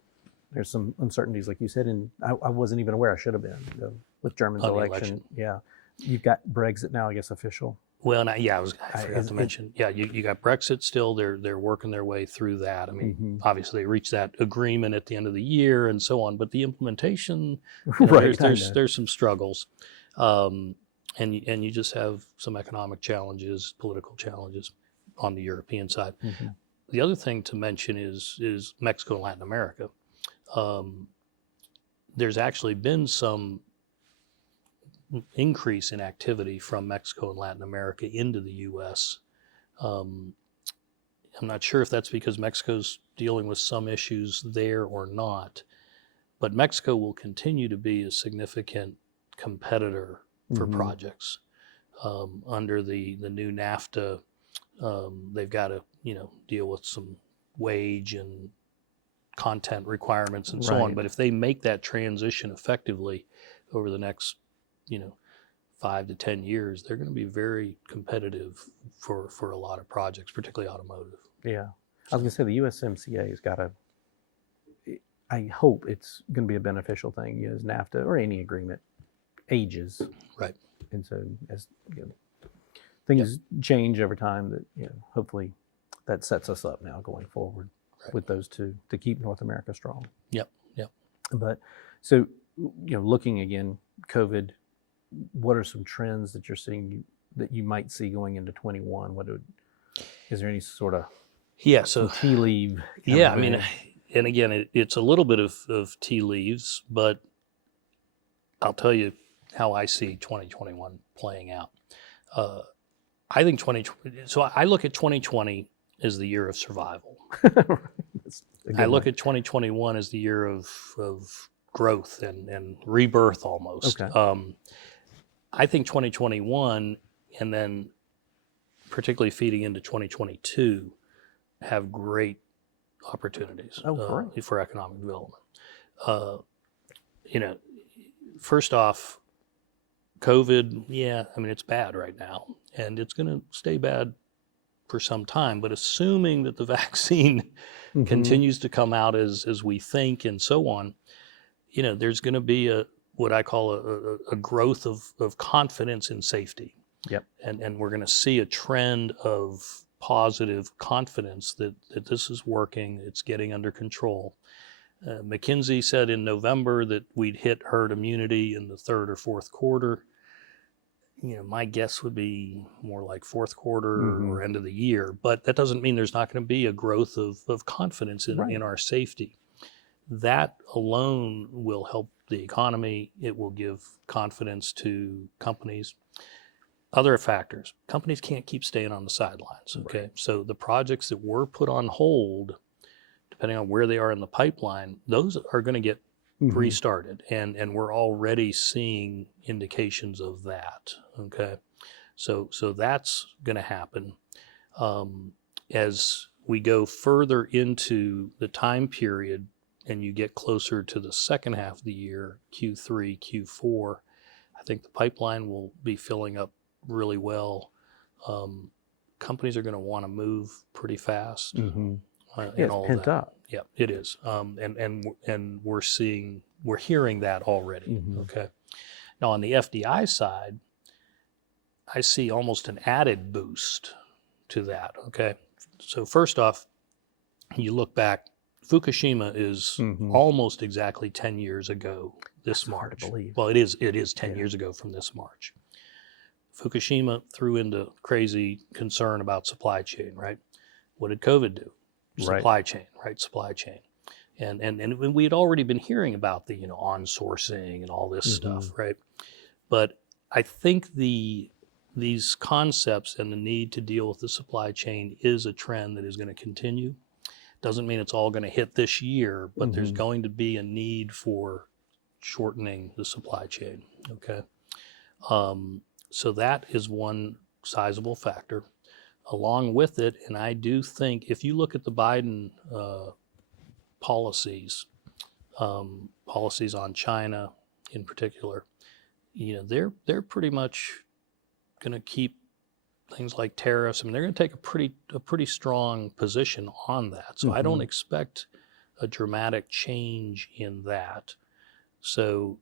there's some uncertainties, like you said, and I wasn't even aware. I should have been, with Germany's On the election. election. Yeah. You've got Brexit now, I guess, official. well, and I forgot to mention, you got Brexit still. They're working their way through that. I mean, obviously they reached that agreement at the end of the year and so on, but the implementation, Right, there's some struggles, and you just have some economic challenges, political challenges on the European side. The other thing to mention is Mexico and Latin America. There's actually been some increase in activity from Mexico and Latin America into the U.S. I'm not sure if that's because Mexico's dealing with some issues there or not, but Mexico will continue to be a significant competitor for projects. Under the new NAFTA, they've got to deal with some wage and content requirements and so on. Right. But if they make that transition effectively over the next 5 to 10 years, they're going to be very competitive for a lot of projects, particularly automotive. Yeah. I was going to say the USMCA has got I hope it's going to be a beneficial thing, as NAFTA or any agreement ages. Right. And so as things change over time, that hopefully that sets us up now going forward with those two to keep North America strong. Yep. But so looking again, COVID, what are some trends that you're seeing that you might see going into 21? Is there any sort of so tea leaf? I mean, and again, it's a little bit of tea leaves, but I'll tell you how I see 2021 playing out. I think so I look at 2020 as the year of survival. I look at 2021 as the year of growth and rebirth almost. Okay. I think 2021 and then particularly feeding into 2022 have great opportunities for economic development. First off, COVID, I mean, it's bad right now, and it's going to stay bad for some time. But assuming that the vaccine continues to come out as we think and so on, there's going to be what I call a growth of confidence in safety. Yep. And we're going to see a trend of positive confidence that this is working, it's getting under control. McKinsey said in November that we'd hit herd immunity in the third or fourth quarter. My guess would be more like fourth quarter or end of the year, but that doesn't mean there's not going to be a growth of confidence in our safety. That alone will help the economy. It will give confidence to companies. Other factors, companies can't keep staying on the sidelines, okay? Right. So the projects that were put on hold, depending on where they are in the pipeline, those are going to get restarted, and we're already seeing indications of that, okay? So that's going to happen. As we go further into the time period and you get closer to the second half of the year, Q3, Q4, I think the pipeline will be filling up really well. Companies are going to want to move pretty fast. It's pent up. Yeah, it is. And we're hearing that already. Okay. Now on the FDI side, I see almost an added boost to that. Okay. So first off, you look back, Fukushima is almost exactly 10 years ago this March. Hard to believe. Well, it is 10 years ago from this March. Fukushima threw into crazy concern about supply chain, right? What did COVID do? Supply chain, right? Supply chain. And we had already been hearing about the, on-sourcing and all this stuff, right? But I think these concepts and the need to deal with the supply chain is a trend that is going to continue. Doesn't mean it's all going to hit this year, but there's going to be a need for shortening the supply chain, okay? So that is one sizable factor. Along with it, and I do think if you look at the Biden policies, policies on China in particular, they're pretty much going to keep things like tariffs. I mean, they're going to take a pretty strong position on that. So I don't expect a dramatic change in that. So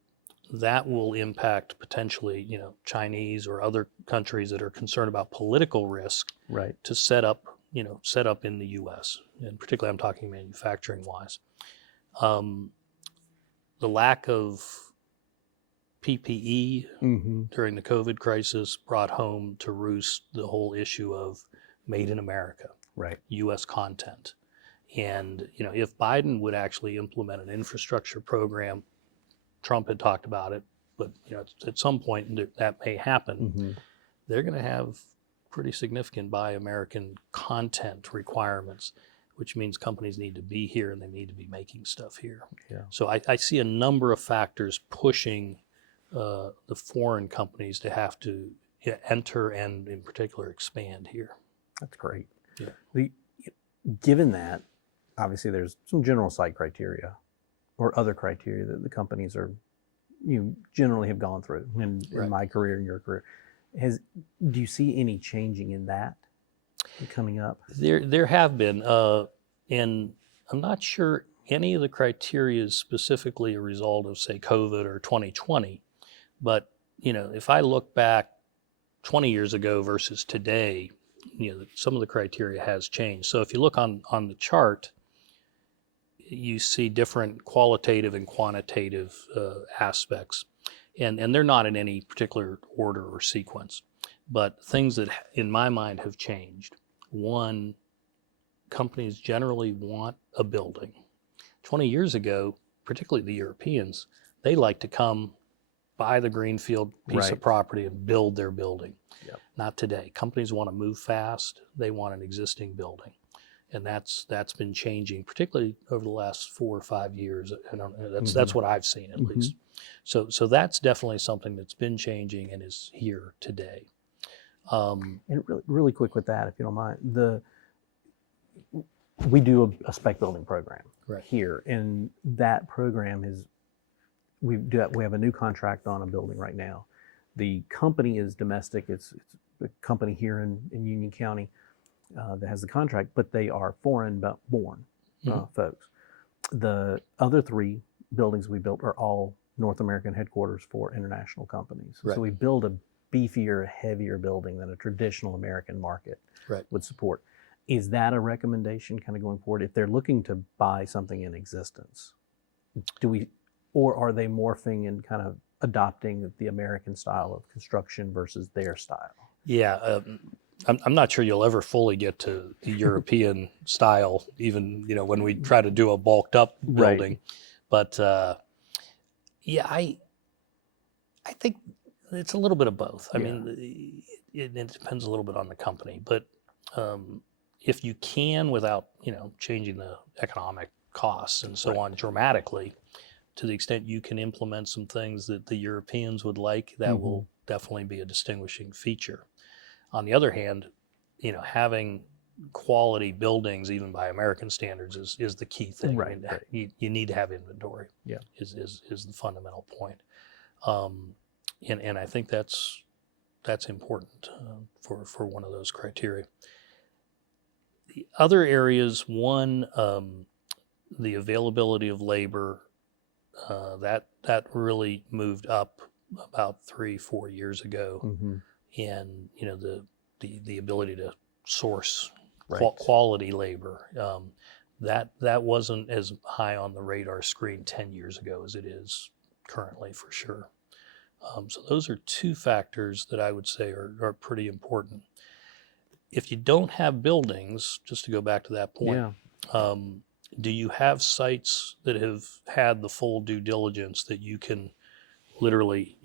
that will impact potentially, Chinese or other countries that are concerned about political risk to set up in the U.S. And particularly, I'm talking manufacturing wise. The lack of PPE during the COVID crisis brought home to roost the whole issue of made in America, U.S. content. And, if Biden would actually implement an infrastructure program, Trump had talked about it, but, at some point that may happen, they're going to have pretty significant Buy American content requirements, which means companies need to be here and they need to be making stuff here. Yeah. So I see a number of factors pushing the foreign companies to have to enter and, in particular, expand here. That's great. Yeah. Given that, obviously, there's some general site criteria or other criteria that the companies generally have gone through in my career and your career. Do you see any changing in that coming up? There have been, and I'm not sure any of the criteria is specifically a result of, say, COVID or 2020. But, if I look back 20 years ago versus today, some of the criteria has changed. So if you look on the chart, you see different qualitative and quantitative aspects. And they're not in any particular order or sequence. But things that, in my mind, have changed. One, companies generally want a building. 20 years ago, particularly the Europeans, they like to come buy the greenfield piece of property and build their building. Yep. Not today. Companies want to move fast. They want an existing building. And that's been changing, particularly over the last 4 or 5 years. That's what I've seen, at least. So that's definitely something that's been changing and is here today. And really quick with that, if you don't mind, we do a spec building program here, and that program we have a new contract on a building right now. The company is domestic. It's a company here in Union County that has the contract, but they are foreign-born folks. The other 3 buildings we built are all North American headquarters for international companies. So we build a beefier, heavier building than a traditional American market would support. Is that a recommendation kind of going forward? If they're looking to buy something in existence, or are they morphing and kind of adopting the American style of construction versus their style? Yeah, I'm not sure you'll ever fully get to the European style, even when we try to do a bulked up building. But I think it's a little bit of both. I mean, it depends a little bit on the company, but if you can, without changing the economic costs and so on dramatically, to the extent you can implement some things that the Europeans would like, that will definitely be a distinguishing feature. On the other hand, having quality buildings, even by American standards, is the key thing. I mean, you need to have inventory. Is the fundamental point. And I think that's important for one of those criteria. The other areas, one, the availability of labor, that really moved up about 3-4 years ago, and the ability to source quality labor, that wasn't as high on the radar screen 10 years ago as it is currently, for sure. So those are 2 factors that I would say are pretty important. If you don't have buildings, just to go back to that point, do you have sites that have had the full due diligence that you can literally,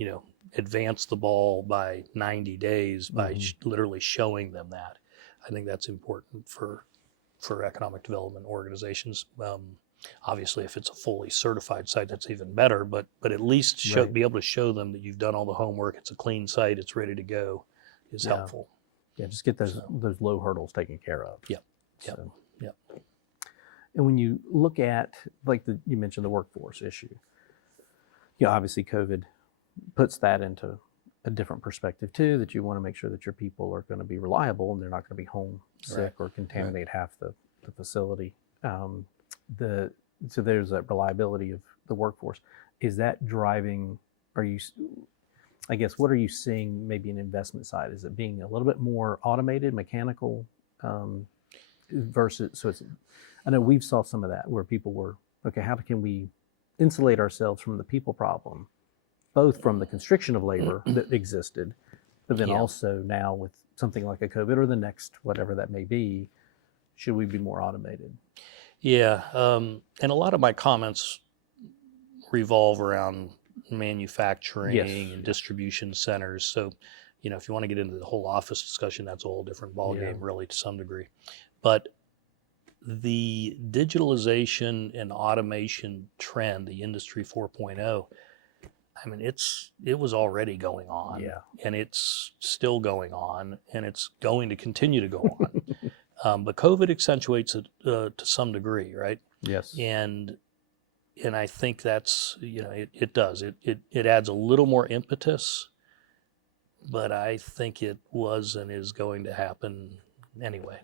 advance the ball by 90 days by literally showing them that? I think that's important for economic development organizations. Obviously, if it's a fully certified site, that's even better, but at least be able to show them that you've done all the homework, it's a clean site, it's ready to go, is helpful. Yeah, just get those low hurdles taken care of. Yep. Yep. So, Yep. and when you look at, like you mentioned the workforce issue, obviously COVID puts that into a different perspective too, that you want to make sure that your people are going to be reliable and they're not going to be home sick or contaminate half the facility. So there's that reliability of the workforce. Is that driving, I guess, what are you seeing maybe an investment side? Is it being a little bit more automated, mechanical, versus, I know we've saw some of that where people were, okay, how can we insulate ourselves from the people problem, both from the constriction of labor that existed, but then also now with something like a COVID or the next, whatever that may be, should we be more automated? Yeah, and a lot of my comments revolve around manufacturing and distribution centers. So, if you want to get into the whole office discussion, that's a whole different ballgame, really, to some degree. But the digitalization and automation trend, the Industry 4.0, I mean, it was already going on, and it's still going on, and it's going to continue to go on. But COVID accentuates it to some degree, right? Yes. And I think that's, it does. It adds a little more impetus, but I think it was and is going to happen anyway.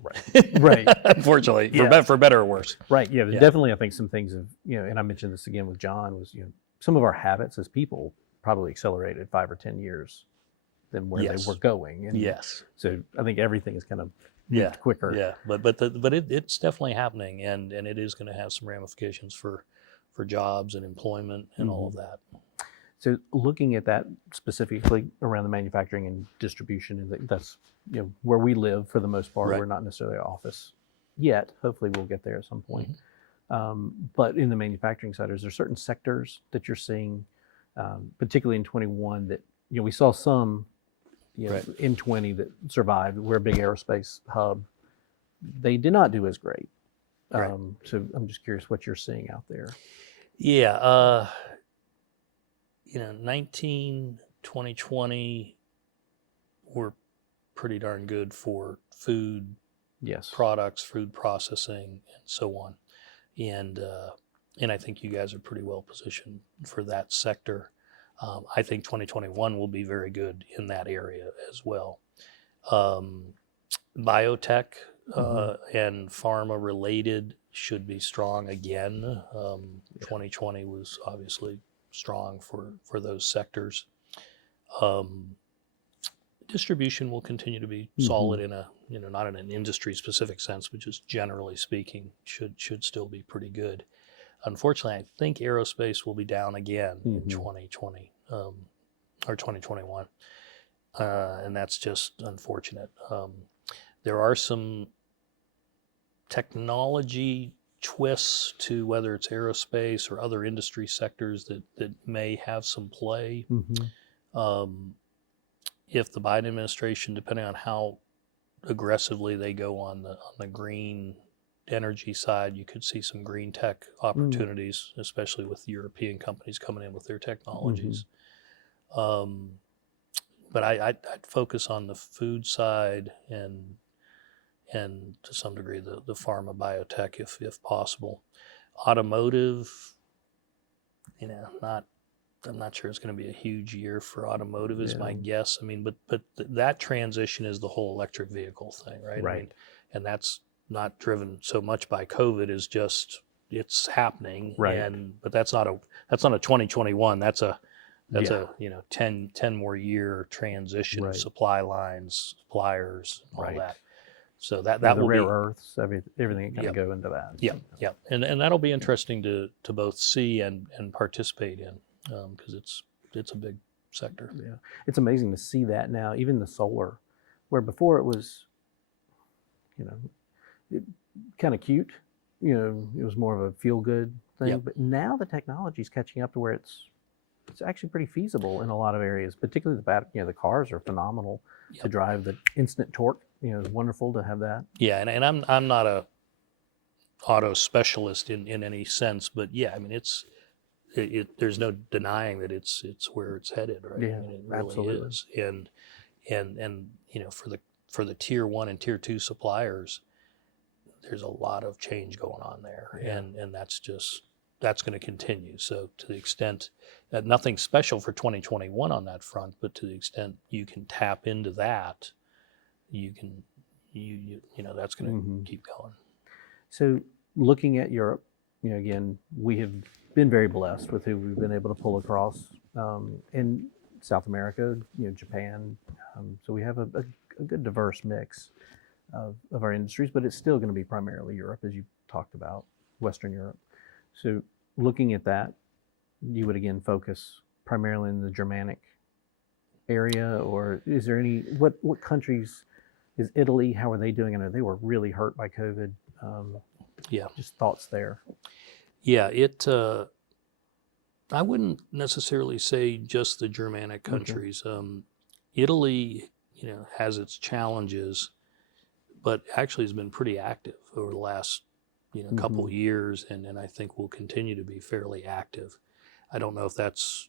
Right. Unfortunately, for better or worse. Right. Yeah. Definitely. I think some things have, and I mentioned this again with John, was, some of our habits as people probably accelerated 5 or 10 years than where they were going. And so I think everything is kind of moved quicker. Yeah. But it's definitely happening, and it is going to have some ramifications for jobs and employment and all of that. So looking at that specifically around the manufacturing and distribution, and that's where we live for the most part. We're not necessarily an office yet. Hopefully we'll get there at some point. But in the manufacturing side, is there certain sectors that you're seeing, particularly in 21, that we saw some in 20 that survived? We're a big aerospace hub. They did not do as great. So I'm just curious what you're seeing out there. Yeah. 19, 2020 were pretty darn good for food products, food processing, and so on. And I think you guys are pretty well positioned for that sector. I think 2021 will be very good in that area as well. Biotech and pharma related should be strong again. 2020 was obviously strong for those sectors. Distribution will continue to be solid in a, not in an industry specific sense, but just generally speaking, should still be pretty good. Unfortunately, I think aerospace will be down again in 2020 or 2021. And that's just unfortunate. There are some technology twists to whether it's aerospace or other industry sectors that may have some play. If the Biden administration, depending on how aggressively they go on the green energy side, you could see some green tech opportunities, especially with European companies coming in with their technologies. But I'd focus on the food side and to some degree the pharma biotech if possible. Automotive, I'm not sure it's going to be a huge year for automotive is my guess. I mean, but that transition is the whole electric vehicle thing, right? I mean, and that's not driven so much by COVID, is just it's happening. But that's not a 2021. That's a 10 more year transition of supply lines, suppliers, all that. So that will rare be earths, everything kind of go into that. And that'll be interesting to both see and participate in, because it's a big sector. Yeah, it's amazing to see that now, even the solar, where before it was, kind of cute, it was more of a feel good thing. But now the technology is catching up to where it's actually pretty feasible in a lot of areas, particularly the cars are phenomenal to drive. The instant torque, is wonderful to have that. Yeah, and I'm not a auto specialist in any sense, but I mean there's no denying that it's where it's headed, right? Yeah, I mean, it really absolutely is. And for the tier 1 and tier 2 suppliers, there's a lot of change going on there, and that's going to continue. So to the extent that nothing special for 2021 on that front, but to the extent you can tap into that, you know that's going to keep going. So looking at Europe, again, we have been very blessed with who we've been able to pull across in South America, Japan. So we have a good diverse mix of our industries, but it's still going to be primarily Europe, as you talked about, Western Europe. So looking at that, you would again focus primarily in the Germanic area, or is there any, what countries, is Italy, how are they doing? I know they were really hurt by COVID. Just thoughts there. Yeah, I wouldn't necessarily say just the Germanic countries. Italy, has its challenges, but actually has been pretty active over the last, couple years, and I think will continue to be fairly active. I don't know if that's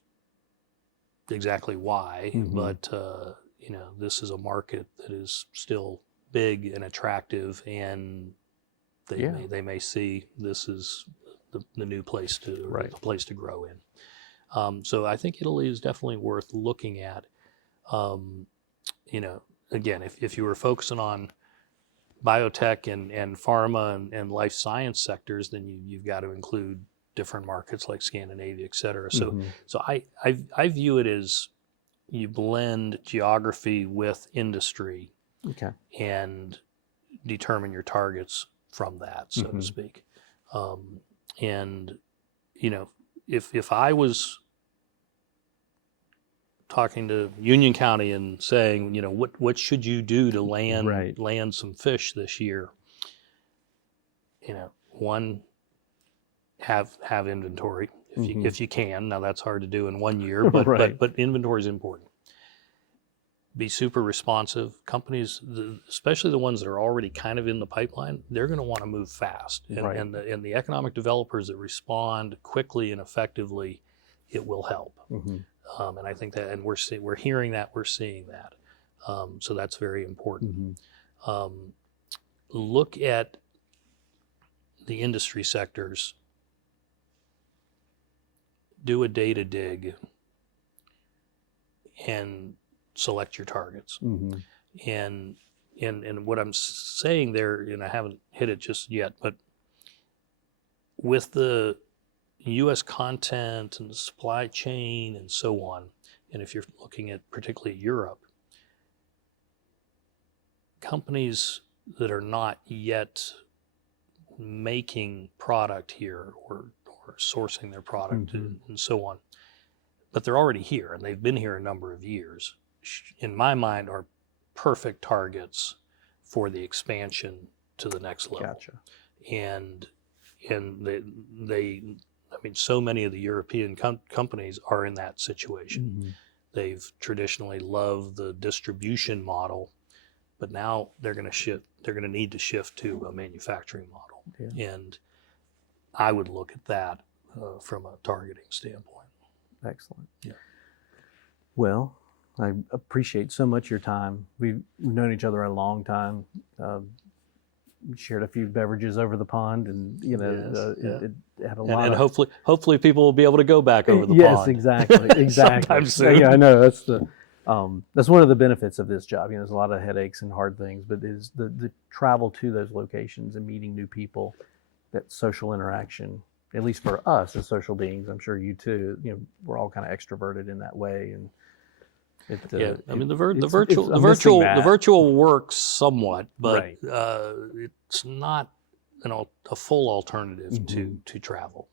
exactly why, but this is a market that is still big and attractive, and they may see this is the new place the place to grow in. So I think Italy is definitely worth looking at. Again, if you were focusing on biotech and pharma and life science sectors, then you've got to include different markets like Scandinavia, et cetera. So I view it as you blend geography with industry, and determine your targets from that, so to speak. And if I was talking to Union County and saying, what should you do to land some fish this year? One, have inventory if you can. Now that's hard to do in 1 year, but but inventory is important. Be super responsive. Companies, especially the ones that are already kind of in the pipeline, they're going to want to move fast. And the economic developers that respond quickly and effectively, it will help. And I think that, and we're hearing that, we're seeing that. So that's very important. Look at the industry sectors. Do a data dig and select your targets. And what I'm saying there, and I haven't hit it just yet, but with the U.S. content and the supply chain and so on, and if you're looking at particularly Europe, companies that are not yet making product here or sourcing their product and so on, but they're already here and they've been here a number of years, in my mind, are perfect targets for the expansion to the next level. And they so many of the European companies are in that situation. They've traditionally loved the distribution model, but now they're going to need to shift to a manufacturing model. And I would look at that from a targeting standpoint. Excellent. Yeah. Well, I appreciate so much your time. We've known each other a long time. Shared a few beverages over the pond, and it had a lot. And hopefully people will be able to go back over the pond. Yes, exactly. Sometime soon. Yeah, I know that's one of the benefits of this job. There's a lot of headaches and hard things, but is the travel to those locations and meeting new people, that social interaction. At least for us as social beings, I'm sure you too. We're all kind of extroverted in that way, and the virtual works somewhat, but it's not a full alternative to travel.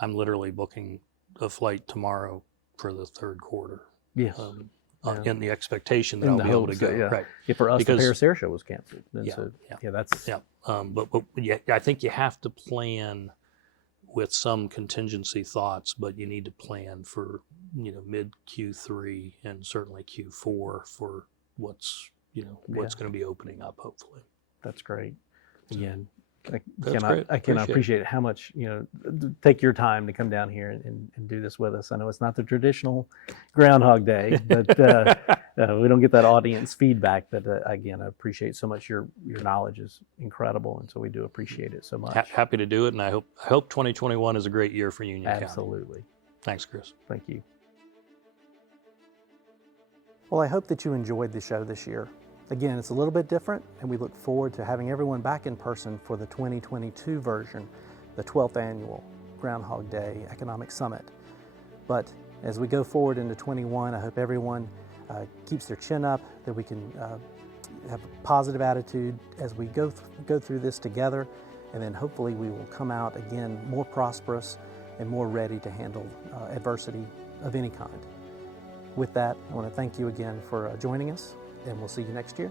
I'm literally booking a flight tomorrow for the third quarter. In the expectation that I'll be able to go. For us, the Paris Air Show was canceled. But I think you have to plan with some contingency thoughts, but you need to plan for mid Q3 and certainly Q4 for what's going to be opening up, hopefully. That's great. Again, That's great. I cannot appreciate how much, take your time to come down here and do this with us. I know it's not the traditional Groundhog Day, but we don't get that audience feedback. But again, I appreciate so much. Your knowledge is incredible, and so we do appreciate it so much. Happy to do it, and I hope 2021 is a great year for Union County. Absolutely. Thanks, Chris. Thank you. Well, I hope that you enjoyed the show this year. Again, it's a little bit different, and we look forward to having everyone back in person for the 2022 version, the 12th annual Groundhog Day Economic Summit. But as we go forward into 21, I hope everyone keeps their chin up, that we can have a positive attitude as we go through this together, and then hopefully we will come out again more prosperous and more ready to handle adversity of any kind. With that, I want to thank you again for joining us, and we'll see you next year.